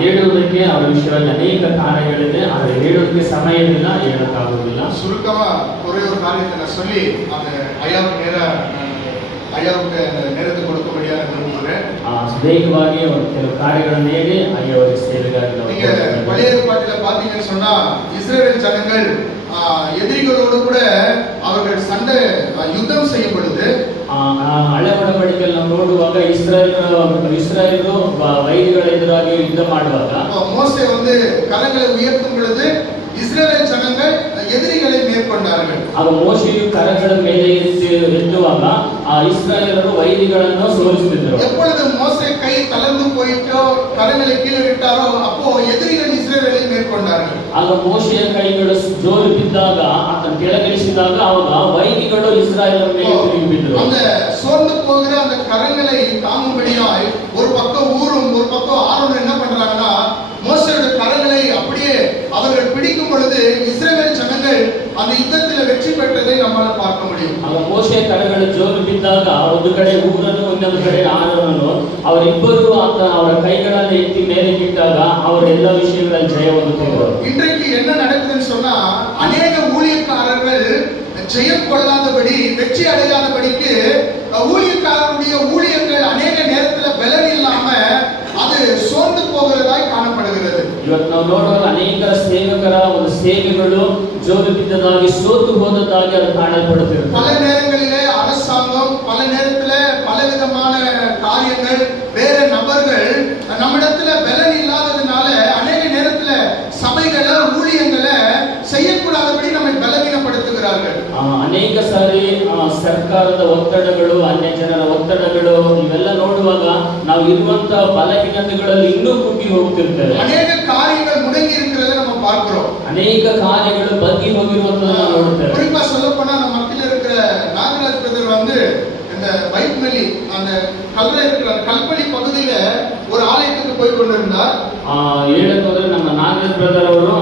ಹೇಳುವುದಕ್ಕೆ ಅವರ ವಿಷಯವಾಗಿ ಅನೇಕ ಕಾರ್ಯಗಳಿದೆ, ಆದರೆ ಹೇಳೋದಕ್ಕೆ ಸಮಯವಿಲ್ಲ, ಹೇಳಕ್ಕಾಗುವುದಿಲ್ಲ. சுருக்கமா ஒரே ஒரு காரியத்தை நான் சொல்லி அந்த ஐயாவுக்கு நேரத்தை கொடுக்கும்படியாக விரும்புகிறேன். வேகವಾಗಿ ಕೆಲವು ಕಾರ್ಯಗಳನ್ನು ಹೇಳಿ ಅವರಿಗೆ ಸೇವೆಗಾಗಿ நீங்க பழைய ஏற்பாட்டில் பார்த்தீங்கன்னு சொன்னா இஸ்ரவேல் ஜனங்கள் எதிரிகளோடு கூட அவர்கள் சண்டை யுத்தம் செய்யும் பொழுது ಹಳೆ ಒಡಂಬಡಿಕೆಯಲ್ಲಿ ನಾವು ನೋಡುವಾಗ ಇಸ್ರಾಯೇಲರು ವೈರಿಗಳ ಎದುರಾಗಿ ಯುದ್ಧ ಮಾಡುವಾಗ மோசே வந்து கரங்களை உயர்த்தும் பொழுது இஸ்ரவேல் ஜனங்கள் எதிரிகளை மேற்கொண்டார்கள். ಆಗ ಮೋಶೆಯು ಕರಗಳ ಮೇಲೆ ಎತ್ತುವಾಗ ಇಸ್ರಾಯೇಲರು ವೈರಿಗಳನ್ನು ಸೋಲಿಸುತ್ತಿದ್ದರು. எப்பொழுது மோசே கை தளர்ந்து போயிட்டோ கரங்களை கீழே விட்டாரோ அப்போ எதிரிகள் இஸ்ரவேலை மேற்கொண்டார்கள். ಆಗ ಮೋಶೆಯ ಕೈಗಳು ಜೋರು ಬಿದ್ದಾಗ ಆತನ ಕೆಳಗಿಳಿಸಿದಾಗ ಅವಾಗ ವೈರಿಗಳು ಇಸ್ರಾಯೇಲರ ಮೇಲೆ ತಿರುಗಿ ಬಿದ್ದರು. அந்த சோர்ந்து போகிற அந்த கரங்களை தாங்கும்படியாய் ஒரு பக்கம் ஊரும் ஒரு பக்கம் ஆரோன் என்ன பண்றாங்கன்னா மோசேயோட கரங்களை அப்படியே அவர்கள் பிடிக்கும் பொழுது இஸ்ரவேல் ஜனங்கள் அந்த யுத்தத்தில் வெற்றி பெற்றதை நம்மால பார்க்க முடியும். ಆಗ ಮೋಶೆಯ ಕರಗಳು ಜೋರು ಬಿದ್ದಾಗ ಒಂದು ಕಡೆ ಊರನ್ನು ಇನ್ನೊಂದು ಕಡೆ ಆರೋನನ್ನು ಅವರಿಬ್ಬರು ಅವರ ಕೈಗಳನ್ನು ಎತ್ತಿ ಮೇಲೆ ಬಿಟ್ಟಾಗ ಅವರ ಎಲ್ಲ ವಿಷಯಗಳಲ್ಲಿ ಜಯ ಹೊಂದುತ್ತಿದ್ದರು. இன்றைக்கு என்ன நடக்குதுன்னு சொன்னா அநேக ஊழியக்காரர்கள் ஜெயம் கொள்ளாதபடி வெற்றி அடையாதபடிக்கு ஊழியக்காரருடைய ஊழியங்கள் அநேக நேரத்தில் பலன் இல்லாம அது சோர்ந்து போகிறதாய் காணப்படுகிறது. ಇವತ್ತು ನಾವು ನೋಡುವಾಗ ಅನೇಕ ಸೇವಕರ ಒಂದು ಸೇವೆಗಳು ಜೋರು ಬಿದ್ದದಾಗಿ ಸೋತು ಹೋದದಾಗಿ ಅದು ಕಾಣಲ್ಪಡುತ್ತಿದೆ. பல நேரங்களிலே அரசாங்கம் பல நேரத்துல பலவிதமான காரியங்கள் வேற நபர்கள் நம்மிடத்துல பலன் இல்லாததுனால அநேக நேரத்துல சபைகளை ஊழியங்களை செய்யக்கூடாதபடி நம்மை பலவீனப்படுத்துகிறார்கள். ಅನೇಕ ಸಾರಿ ಸರ್ಕಾರದ ಒತ್ತಡಗಳು, ಅನ್ಯ ಜನರ ಒತ್ತಡಗಳು ಇವೆಲ್ಲ ನೋಡುವಾಗ ನಾವು ಇರುವಂತ ಬಲಹೀನತೆಗಳಲ್ಲಿ ಇನ್ನೂ ಕುಗ್ಗಿ ಹೋಗ್ತಿರ್ತೇವೆ. ಅನೇಕ ಕಾರ್ಯಗಳು ಮುಡங்கಿ இருக்கிறதை நம்ம பார்க்கிறோம். ಅನೇಕ ಕಾರ್ಯಗಳು ಬಗ್ಗಿ ಹೋಗಿರುವಂತದನ್ನ ನೋಡುತ್ತೇವೆ. குறிப்பா சொல்ல போனா நம்ம மத்தியில இருக்கிற நாகராஜ் பிரதர் வந்து இந்த வைட்மெலி அந்த கல்லை இருக்கிற கல்பளி பகுதியில ஒரு ஆலயத்துக்கு போய் கொண்டிருந்தார். ಹೇಳಕ್ ಹೋದ್ರೆ ನಮ್ಮ ನಾಗರಾಜ್ ಬ್ರದರ್ ಅವರು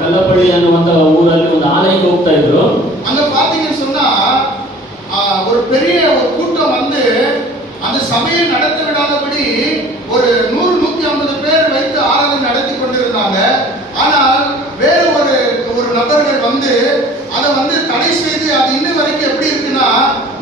ಕಲ್ಲಪಳ್ಳಿ ಅನ್ನುವಂತ ಊರಲ್ಲಿ ಒಂದು ಆಲಯಕ್ಕೆ ಹೋಗ್ತಾ ಇದ್ರು. அங்க பாத்தீங்கன்னு சொன்னா ஒரு பெரிய ஒரு கூட்டம் வந்து அந்த சபையை நடத்த விடாதபடி ஒரு 100-150 பேர் வைத்து ஆராதனை நடத்தி கொண்டிருந்தாங்க. ஆனால் வேற ஒரு நபர்கள் வந்து அதை வந்து தடை செய்து அது இன்னும் வரைக்கும் எப்படி இருக்குன்னா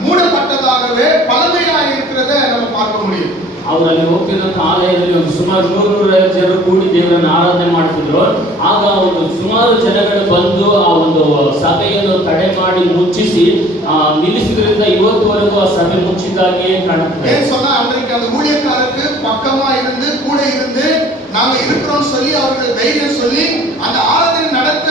மூடப்பட்டதாகவே பழமையாக இருக்கிறத நம்ம பார்க்க முடியும். ಅವರಲ್ಲಿ ಹೋಗ್ತಿದ್ದಂತ ಆಲಯದಲ್ಲಿ ಒಂದು ಸುಮಾರು 100-150 ಜನರು ಕೂಡಿ ದೇವರನ್ನು ಆರಾಧನೆ ಮಾಡ್ತಿದ್ರು. ಆಗ ಒಂದು ಸುಮಾರು ಜನಗಳು ಬಂದು ಆ ಒಂದು ಸಭೆಯನ್ನು ತಡೆ ಮಾಡಿ ಮುಚ್ಚಿಸಿ ನಿಲ್ಲಿಸಿದ್ರಿಂದ ಇವತ್ತುವರೆಗೂ ಆ ಸಭೆ ಮುಚ್ಚಿದ್ದಾಗಿ ಕಾಣುತ್ತದೆ. ஏன் சொன்னா அன்றைக்கு அந்த ஊழியக்காரருக்கு பக்கமா இருந்து கூட இருந்து நாங்க இருக்கிறோம் சொல்லி அவர்களுக்கு தைரியம் சொல்லி அந்த ஆராதனை நடத்த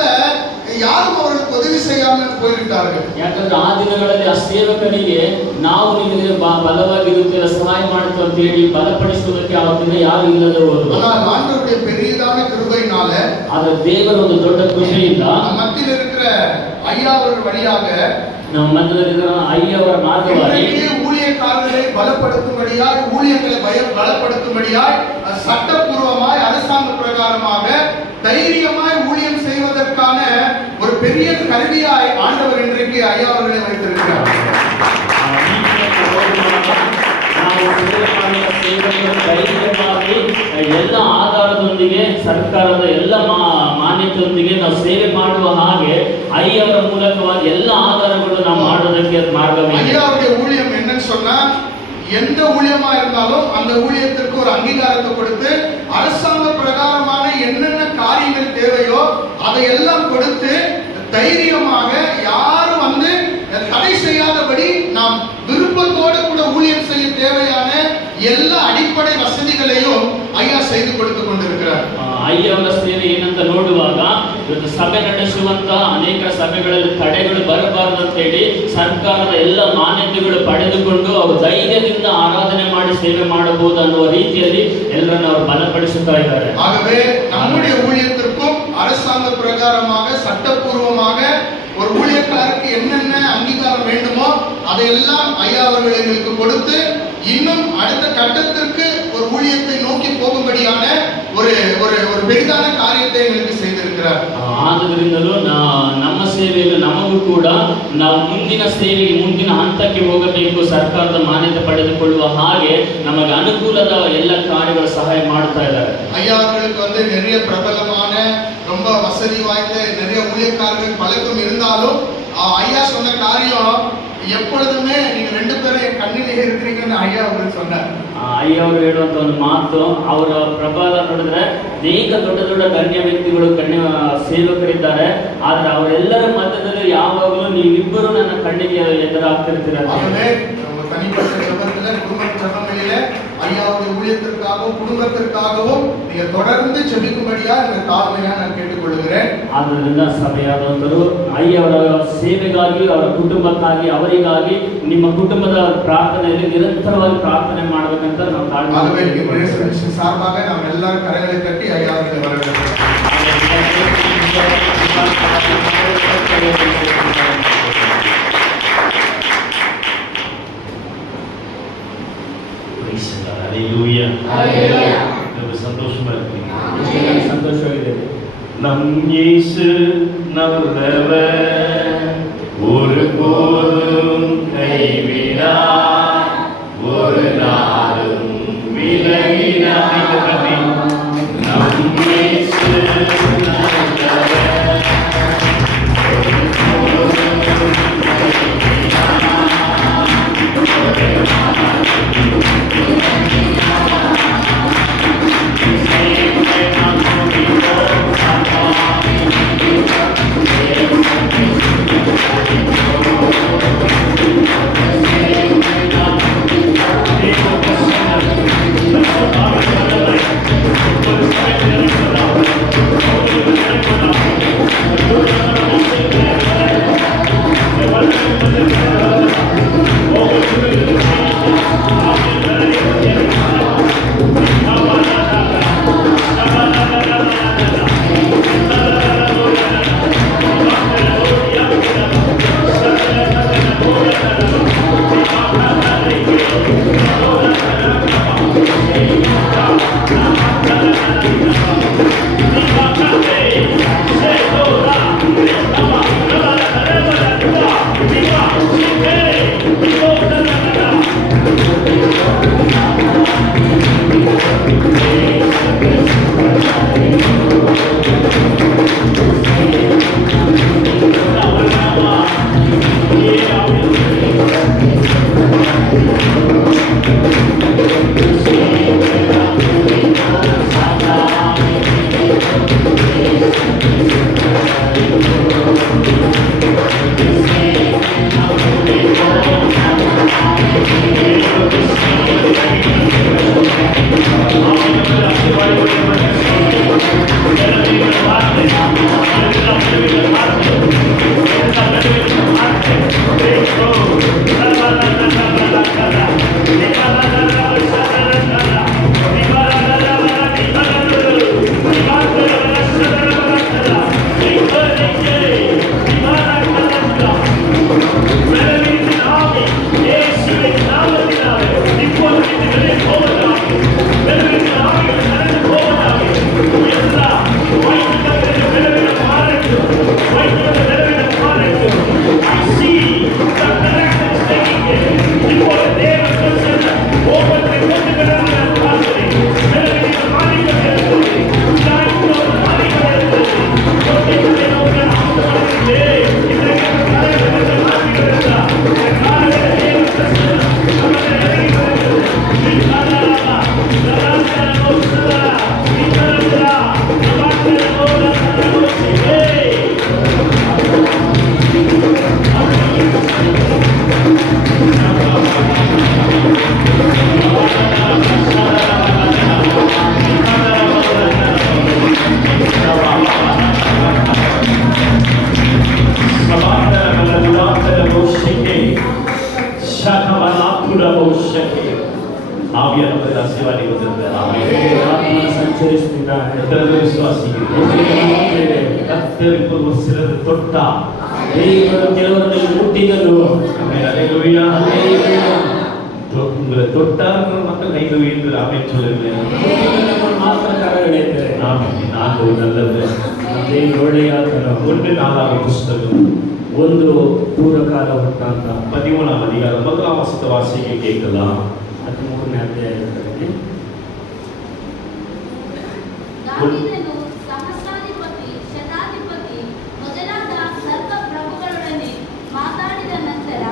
யாரும் அவர்களுக்கு உதவி செய்யாமல் போய்விட்டார்கள். ಯಾಕಂದ್ರೆ ಆ ದಿನಗಳಲ್ಲಿ ಆ ಸೇವಕರಿಗೆ ನಾವು ನಿಮಗೆ ಬಲವಾಗಿರುತ್ತೇವೆ ಸಹಾಯ ಮಾಡುತ್ತೇವೆ ಅಂತ ಹೇಳಿ ಬಲಪಡಿಸುವುದಕ್ಕೆ ಆ ದಿನ ಯಾರು ಇಲ್ಲದೆ ಹೋದರು. ஆனால் ஆண்டவருடைய பெரியதான கிருபையினால ಆದ್ರೆ ದೇವರ ಒಂದು ದೊಡ್ಡ ಕೃಪೆಯಿಂದ மத்தியில் இருக்கிற ஐயா அவர்கள் வழியாக ನಮ್ಮ ಮಧ್ಯದಲ್ಲಿರುವ ஐயாವರ ಮಾರ್ಗವಾಗಿ ஊழியக்காரர்களை பலப்படுத்தும்படியாய் ஊழியர்களை பலப்படுத்தும்படியாய் சட்டப்பூர்வமாய் அரசாங்க பிரகாரமாக தைரியமாய் ஊழியம் செய்வதற்கான ஒரு பெரிய கருவியாய் ஆண்டவர் இன்றைக்கு ஐயா அவர்களை வைத்திருக்கிறார். ಎಲ್ಲ ಆಧಾರದೊಂದಿಗೆ ಸರ್ಕಾರದ ಎಲ್ಲ ಮಾನ್ಯತೆಯೊಂದಿಗೆ ನಾವು ಸೇವೆ ಮಾಡುವ ಹಾಗೆ ஐயாವರ ಮೂಲಕವಾಗಿ ಎಲ್ಲ ಆಧಾರಗಳು ನಾವು ಮಾಡೋದಕ್ಕೆ ಮಾರ್ಗವಿದೆ. ஐயாவுடைய ஊழியம் என்னன்னு சொன்னா எந்த ஊழியமா இருந்தாலும் அந்த ஊழியத்திற்கு ஒரு அங்கீகாரத்தை கொடுத்து அரசாங்க பிரகாரமான என்னென்ன காரியங்கள் தேவையோ அதையெல்லாம் கொடுத்து தைரியமாக யாரும் வந்து தடை செய்யாதபடி நாம் விருப்பத்தோடு கூட ஊழியம் செய்ய தேவையான எல்லா அடிப்படை வசதிகளையும் ஐயா செய்து கொடுத்து கொண்டிருக்கிறார். ஐயாವರ ಸೇವೆ ಏನಂತ ನೋಡುವಾಗ ಇವತ್ತು ಸಭೆ ನಡೆಸುವಂತ ಅನೇಕ ಸಭೆಗಳಲ್ಲಿ ತಡೆಗಳು ಬರಬಾರದು ಅಂತ ಹೇಳಿ ಸರ್ಕಾರದ ಎಲ್ಲ ಮಾನ್ಯತೆಗಳು ಪಡೆದುಕೊಂಡು ಅವರು ಧೈರ್ಯದಿಂದ ಆರಾಧನೆ ಮಾಡಿ ಸೇವೆ ಮಾಡಬಹುದು ಅನ್ನುವ ರೀತಿಯಲ್ಲಿ ಎಲ್ಲರನ್ನು ಅವರು ಬಲಪಡಿಸುತ್ತಾ ಇದ್ದಾರೆ. ஆகவே நம்முடைய ஊழியத்திற்கும் அரசாங்க பிரகாரமாக சட்டப்பூர்வமாக ஒரு ஊழியக்காரருக்கு என்னென்ன அங்கீகாரம் வேண்டுமோ அதையெல்லாம் ஐயா அவர்கள் எங்களுக்கு கொடுத்து இன்னும் அடுத்த கட்டத்திற்கு ஒரு ஊழியத்தை நோக்கி போகும்படியான ஒரு ஒரு ஒரு பெரிதான காரியத்தை எங்களுக்கு செய்திருக்கிறார். ಆದ್ದರಿಂದಲೂ ನಮ್ಮ ಸೇವೆಯಲ್ಲಿ ನಮಗೂ ಕೂಡ ನಾವು ಮುಂದಿನ ಸೇವೆಗೆ ಮುಂದಿನ ಹಂತಕ್ಕೆ ಹೋಗಬೇಕು, ಸರ್ಕಾರದ ಮಾನ್ಯತೆ ಪಡೆದುಕೊಳ್ಳುವ ಹಾಗೆ ನಮಗೆ ಅನುಕೂಲದ ಎಲ್ಲ ಕಾರ್ಯಗಳು ಸಹಾಯ ಮಾಡ್ತಾ ಇದ್ದಾರೆ. ஐயா உங்களுக்கு நிறைய பிரபலமான ரொம்ப வசதி வாய்ந்த நிறைய ஊழியக்காரர்கள் பழக்கம் இருந்தாலும் ஐயா சொன்ன காரியம் எப்பொழுதுமே நீங்க 2 பேரும் என் கண்ணிலே இருக்கிறீங்கன்னு ஐயா அவருக்கு சொன்னார். ಅಯ್ಯ ಅವರು ಹೇಳುವಂತ ಒಂದು ಮಾತು, ಅವರ ಪ್ರಭಾವ ನೋಡಿದ್ರೆ ಅನೇಕ ದೊಡ್ಡ ದೊಡ್ಡ ಗಣ್ಯ ವ್ಯಕ್ತಿಗಳು ಗಣ್ಯ ಸೇವಕರಿದ್ದಾರೆ, ಆದ್ರೆ ಅವರೆಲ್ಲರ ಮಧ್ಯದಲ್ಲಿ ಯಾವಾಗಲೂ ನೀವಿಬ್ಬರು ನನ್ನ ಕಣ್ಣಿಗೆ ಎದುರಾಗ್ತಿರ್ತೀರ. தனிப்பட்ட ஜபத்துல குடும்ப ஜபங்களில ஐயாவுடைய ஊழியத்திற்காகவும் குடும்பத்திற்காகவும் நீங்க தொடர்ந்து ஜெபிக்கும்படியா இந்த தாழ்மையா நான் கேட்டுக்கொள்கிறேன். ಆದ್ದರಿಂದ ಸಭೆಯಾದವರು ಅಯ್ಯವರ ಸೇವೆಗಾಗಿ, ಅವರ ಕುಟುಂಬಕ್ಕಾಗಿ, ಅವರಿಗಾಗಿ ನಿಮ್ಮ ಕುಟುಂಬದ ಪ್ರಾರ್ಥನೆಯಲ್ಲಿ ನಿರಂತರವಾಗಿ ಪ್ರಾರ್ಥನೆ ಮಾಡಬೇಕಂತ ನಾವು ತಾಳ್ಮೆ சார்பாக நாம் எல்லாரும் கரங்களை தட்டி ஐயாவுடைய வரவேற்கிறோம். ಸಂತೋಷವಾಗಿದೆ. நம் இயேசு நல்லவர், ஒருபோதும் கைவிடார், ஒரு நாளும் விலகினார். நம் இயேசு நல்லவர், ஒருபோதும் கைவிடார், ஒரு நாளும் தொட்டார்கள் மக்கள் கைது வீழ்ந்து ஆமே சொல்லுங்கள். நல்லது. ஒன்று நாளாக புஸ்தகம் 1 ಪೂರ್ವಕಾಲ ವೃತ್ತಾಂತ 13ನೇ ಅಧ್ಯಾಯ ಮೊದಲ ವಾಸಿಗೆ ಕೇಳலாம். 13ನೇ ಅಧ್ಯಾಯದಲ್ಲಿ ದಾವೀದನು ಸಹಸ್ರಾಧಿಪತಿ, ಶತಾಧಿಪತಿ ಮೊದಲಾದ ಸರ್ವ ಪ್ರಭುಗಳೊಡನೆ ಮಾತಾಡಿದ ನಂತರ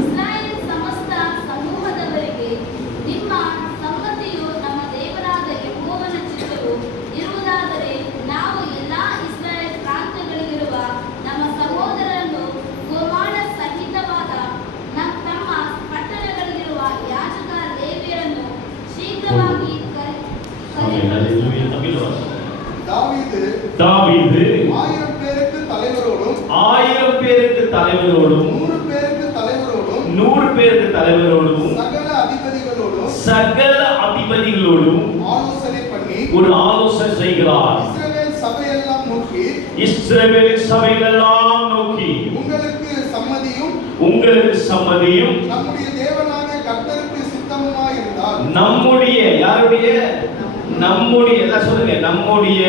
ಇಸ್ರಾಯೇಲ್ ಸಮಸ್ತ ಸಮೂಹದವರಿಗೆ, ನಿಮ್ಮ ಸಮ್ಮತಿಯು ನಮ್ಮ ದೇವರಾದ ಯೆಹೋವನ ಚಿತ್ತವು ಇರುವುದಾದರೆ ನಾವು ಎಲ್ಲಾ ಇಸ್ರಾಯೇಲ್ ಪ್ರಾಂತ್ಯಗಳಿಗಿರುವ ನಮ್ಮ ಸಹೋದರರನ್ನು ಗೋಮಾಳ ಸಹಿತವಾದ ತಮ್ಮ ಪಟ್ಟಣಗಳಿಗಿರುವ ಯಾಜಕ ಲೇವಿಯರನ್ನು ಶೀಘ್ರವಾಗಿ தாவீது ஆயிரம் பேருக்கு தலைவரோடும் 100 பேருக்கு தலைவரோடும் 100 பேருக்கு தலைவரோடும் சகல அதிபதிகளோடும் ஒரு ஆலோசனை செய்கிறார். இஸ்ரவேல் சபையெல்லாம் நோக்கி உங்களுக்கு சம்மதியும் நம்முடைய தேவனாகிய கர்த்தருக்கு சித்தமுமாய் இருந்தால், நம்முடைய யாருடைய நம்முடைய எல்லாம் சொல்லுங்க, நம்முடைய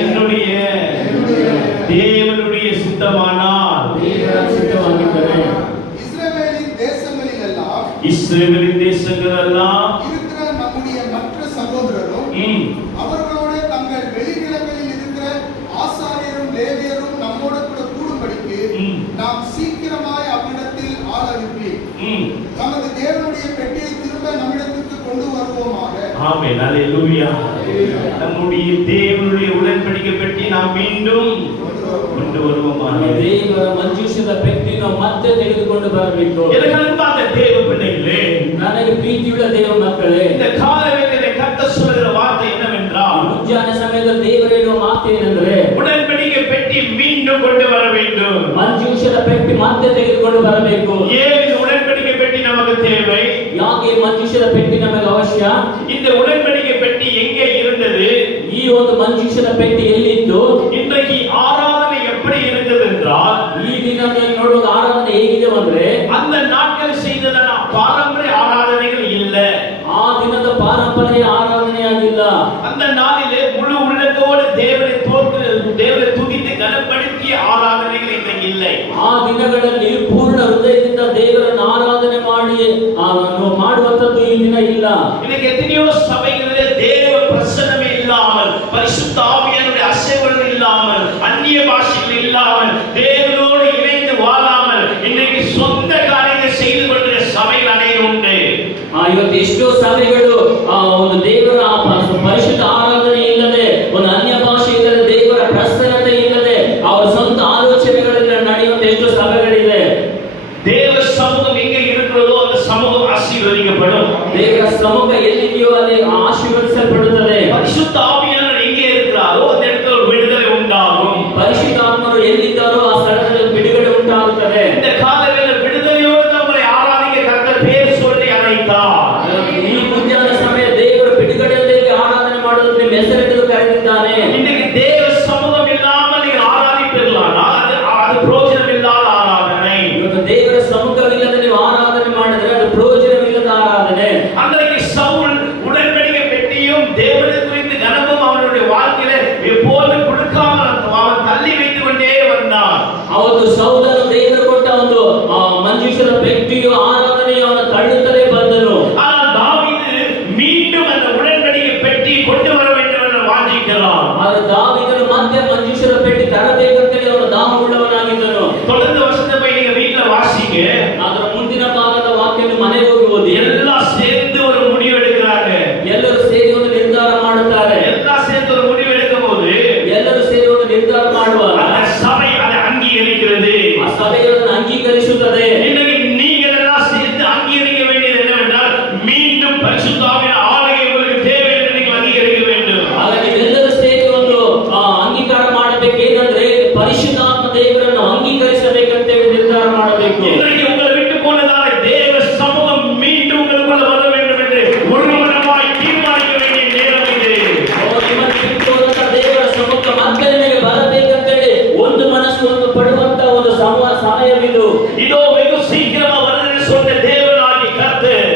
என்னுடைய தேவனுடைய சித்தமானால் இஸ்ரவேலின் தேசங்களெல்லாம் இருக்கிற நம்முடைய மற்ற சகோதரரும் அவர்களோடு தங்கள் வெளிநிலங்களில் இருக்கிற ஆசாரியரும் லேவியரும் நம்மோடு கூட கூடும்படிக்கு நாம் சீக்கிரமாய் அவ்விடத்தில் ஆள் அனுப்பி நமது தேவனுடைய பெட்டியை திரும்ப நம்மிடத்துக்கு கொண்டு வருவோமாக. ஆமென், அல்லேலூயா. நம்முடைய தேவனுடைய உடன்படிக்கை பெட்டி நாம் மீண்டும் கொண்டு வருவோமாக. ದೇವರ ಮಂಜೂಷದ ಪೆಟ್ಟಿನ ಮತ್ತೆ ತೆಗೆದುಕೊಂಡು ಬರಬೇಕು. எனக்கு அன்பான தேவ பிள்ளைகளே, ನನಗೆ ಪ್ರೀತಿಯುಳ್ಳ ದೇವ ಮಕ್ಕಳೇ, இந்த காலவேளையிலே கர்த்தர் சொல்லுகிற வார்த்தை என்னவென்றால், ಮುಂಜಾನೆ ಸಮಯದಲ್ಲಿ ದೇವರು ಹೇಳುವ ಮಾತು ಏನಂದ್ರೆ, உடன்படிக்கை பெட்டி மீண்டும் கொண்டு வர வேண்டும். ಮಂಜೂಷದ ಪೆಟ್ಟಿ ಮತ್ತೆ ತೆಗೆದುಕೊಂಡು ಬರಬೇಕು. ஏன் இந்த உடன்படிக்கை பெட்டி நமக்கு தேவை? ಯಾಕೆ ಮಂಜೂಷದ ಪೆಟ್ಟಿ ನಮಗೆ ಅವಶ್ಯ? இந்த உடன்படிக்கை பெட்டி எங்கே இருந்தது? ಈ ಒಂದು ಮಂಜೂಷದ ಪೆಟ್ಟಿ ಎಲ್ಲಿತ್ತು? இன்றைக்கு ஆராதனை எப்படி இருந்தது என்றால், ಈ ದಿನದಲ್ಲಿ ನೋಡುವಾಗ ಆರಾಧನೆ ಹೇಗಿದೆ ಅಂದ್ರೆ, அந்த நாட்கள் செய்தத பாரம்பரிய ஆராதனைகள் இல்ல. ಆ ದಿನದ ಪಾರಂಪರ್ಯ ಆರಾಧನೆ ಆಗಿಲ್ಲ. அந்த நாளிலே முழு உள்ளத்தோடு தேவனை துதித்து கனப்படுத்திய ஆராதனைகள் இன்றைக்கு இல்லை. ಆ ದಿನಗಳಲ್ಲಿ ಪೂರ್ಣ ಹೃದಯದಿಂದ ದೇವರನ್ನು ಆರಾಧನೆ ಮಾಡುವಂತದ್ದು ಈ ದಿನ ಇಲ್ಲ. இன்னைக்கு எத்தனையோ சபைகளிலே தேவ பிரசன்னமே இல்லாமல், பரிசுத்த ஆவியானவருடைய அசைவுகள் இல்லாமல், அந்நிய பாஷைகள் இல்லாமல், தேவனோடு இணைந்து வாழாமல் இன்னைக்கு சொந்த காரியங்கள் செய்து கொள்கிற சபைகள் அநேகம் உண்டு. ಇವತ್ತು ಎಷ್ಟೋ ಸಭೆಗಳು ಒಂದು ದೇವರ ಪರಿಶುದ್ಧ ಆರಾಧನೆ ಇಲ್ಲದೆ, ಒಂದು ಅನ್ಯ ಭಾಷೆ ಇಲ್ಲದೆ, ದೇವರ ಪ್ರಸನ್ನತೆ ಇಲ್ಲದೆ, ಅವರ ಸ್ವಂತ ಆಲೋಚನೆಗಳಿಂದ ನಡೆಯುವಂತ ಎಷ್ಟೋ ಸಭೆಗಳಿದೆ. தேவ சமூகம் எங்கே இருக்கிறதோ அந்த சமூகம் ஆசீர்வதிக்கப்படும். ದೇವರ ಸಮ್ಮುಖ ಎಲ್ಲಿದೆಯೋ ಅಲ್ಲಿ ಆಶೀರ್ವದಿಸಲ್ಪಡುತ್ತದೆ. பரிசுத்த ஆவியானவர் எங்கே இருக்கிறாரோ அந்த இடத்துல ஒரு விடுதலை உண்டாகும். ಪರಿಶುದ್ಧಾತ್ಮರು ಎಲ್ಲಿದ್ದಾರೋ ಆ ಸ್ಥಳದಲ್ಲಿ ಬಿಡುಗಡೆ ಉಂಟಾಗುತ್ತದೆ. இந்த காலவேளை விடுதலையோடு நம்மை ஆராதிக்க கர்த்தர் பேர் சொல்லி அழைத்தார். ಈ ಮುಂಜಾನೆ ಸಮಯ ದೇವರ ಬಿಡುಗಡೆಯಲ್ಲಿ ಆರಾಧನೆ ಮಾಡಲು ನಿಮ್ಮ ಹೆಸರಿಟ್ಟು ಕರೆದಿದ್ದಾನೆ. இன்னைக்கு தேவ சமூகம் இல்லாமல் நீங்கள் ஆராதிப்பீர்களானால் அது பிரயோஜனமில்லாத ஆராதனை. ಇವತ್ತು ದೇವರ ಸಮ್ಮುಖವಿಲ್ಲದೆ ನೀವು ಆರಾಧನೆ ಮಾಡಿದ್ರೆ ಅದು ಪ್ರಯೋಜನವಿಲ್ಲದ ಆರಾಧನೆ. அன்றைக்கு சவுல் உடன்படிக்கை பெட்டியும் தேவனை குறித்து கனமும் அவனுடைய வாழ்க்கையில எப்போது கொடுக்காமல் அவன் தள்ளி வைத்துக் கொண்டே வந்தான். ಅವತ್ತು ಸೌಲನು ದೇವರು ಕೊಟ್ಟ ಒಂದು ಮಂಜೂಷದ ಪೆಟ್ಟಿಯು ಆರಾಧನೆಯು ಅವನ ತಳ್ಳುತ್ತಲೇ ಬಂದನು. ஆனால் தாவீது மீண்டும் அந்த உடன்படிக்கை பெட்டி கொண்டு வர வேண்டும் என்று வாஞ்சிக்கிறான். ಆದರೆ ದಾವೀದನು ಮತ್ತೆ ಮಂಜೂಷದ ಪೆಟ್ಟಿ ತರಬೇಕಂತೇಳಿ ಅವನು ದಾಹವುಳ್ಳವನಾಗಿದ್ದನು. தொடர்ந்து வசனத்தை போய் நீங்க வீட்டுல வாசிங்க. ಅದರ ಮುಂದಿನ ಭಾಗದ ವಾಕ್ಯವನ್ನು ಮನೆಗೆ ಹೋಗಿ ಓದಿ. எல்லாம் சேர்ந்து ஒரு முடிவு எடுக்கிறாங்க. ಎಲ್ಲರೂ ಸೇರಿ ಒಂದು ನಿರ್ಧಾರ ಮಾಡುತ್ತಾರೆ. எல்லாம் சேர்ந்து ஒரு முடிவு எடுக்கும் போது ಎಲ್ಲರೂ ಸೇರಿ ಒಂದು ನಿರ್ಧಾರ ಮಾಡುವಾಗ அந்த சபை அதை அங்கீகரிக்கிறது. ಆ ಸಭೆಗಳನ್ನು ಅಂಗೀಕರಿಸುತ್ತದೆ. இன்னைக்கு நீங்கள் எல்லாம் சேர்ந்து அங்கீகரிக்க வேண்டியது என்னவென்றால், மீண்டும் பரிசுத்த ஆவியின் ஆளுகை உங்களுக்கு தேவை என்று நீங்கள் அங்கீகரிக்க வேண்டும். ಆಗ ನೀವೆಲ್ಲರೂ ಸೇರಿ ಒಂದು ಅಂಗೀಕಾರ ಮಾಡಬೇಕೇನಂದ್ರೆ ಪರಿಶುದ್ಧಾತ್ಮ ದೇವರನ್ನು ಅಂಗೀಕರಿಸಬೇಕಂತೇಳಿ ನಿರ್ಧಾರ ಮಾಡಬೇಕು. இன்றைக்கு உங்களை விட்டு போனதால தேவ சமூகம் மீண்டும் உங்களுக்குள்ள வர வேண்டும் என்று ஒருமனமாய் தீர்மானிக்க வேண்டிய நேரம் இது. ನಿಮ್ಮನ್ನು ಬಿಟ್ಟು ಹೋದಂತ ದೇವರ ಸಮ್ಮುಖ ಮತ್ತೆ ನಿಮಗೆ ಬರಬೇಕಂತೇಳಿ ಒಂದು ಮನಸ್ಸು ಒಂದು ಪಡುವಂತ ಒಂದು ಸಮಯವಿದು. இதோ வெகு சீக்கிரமா வருதுன்னு சொன்ன தேவனாகிய கர்த்தர்,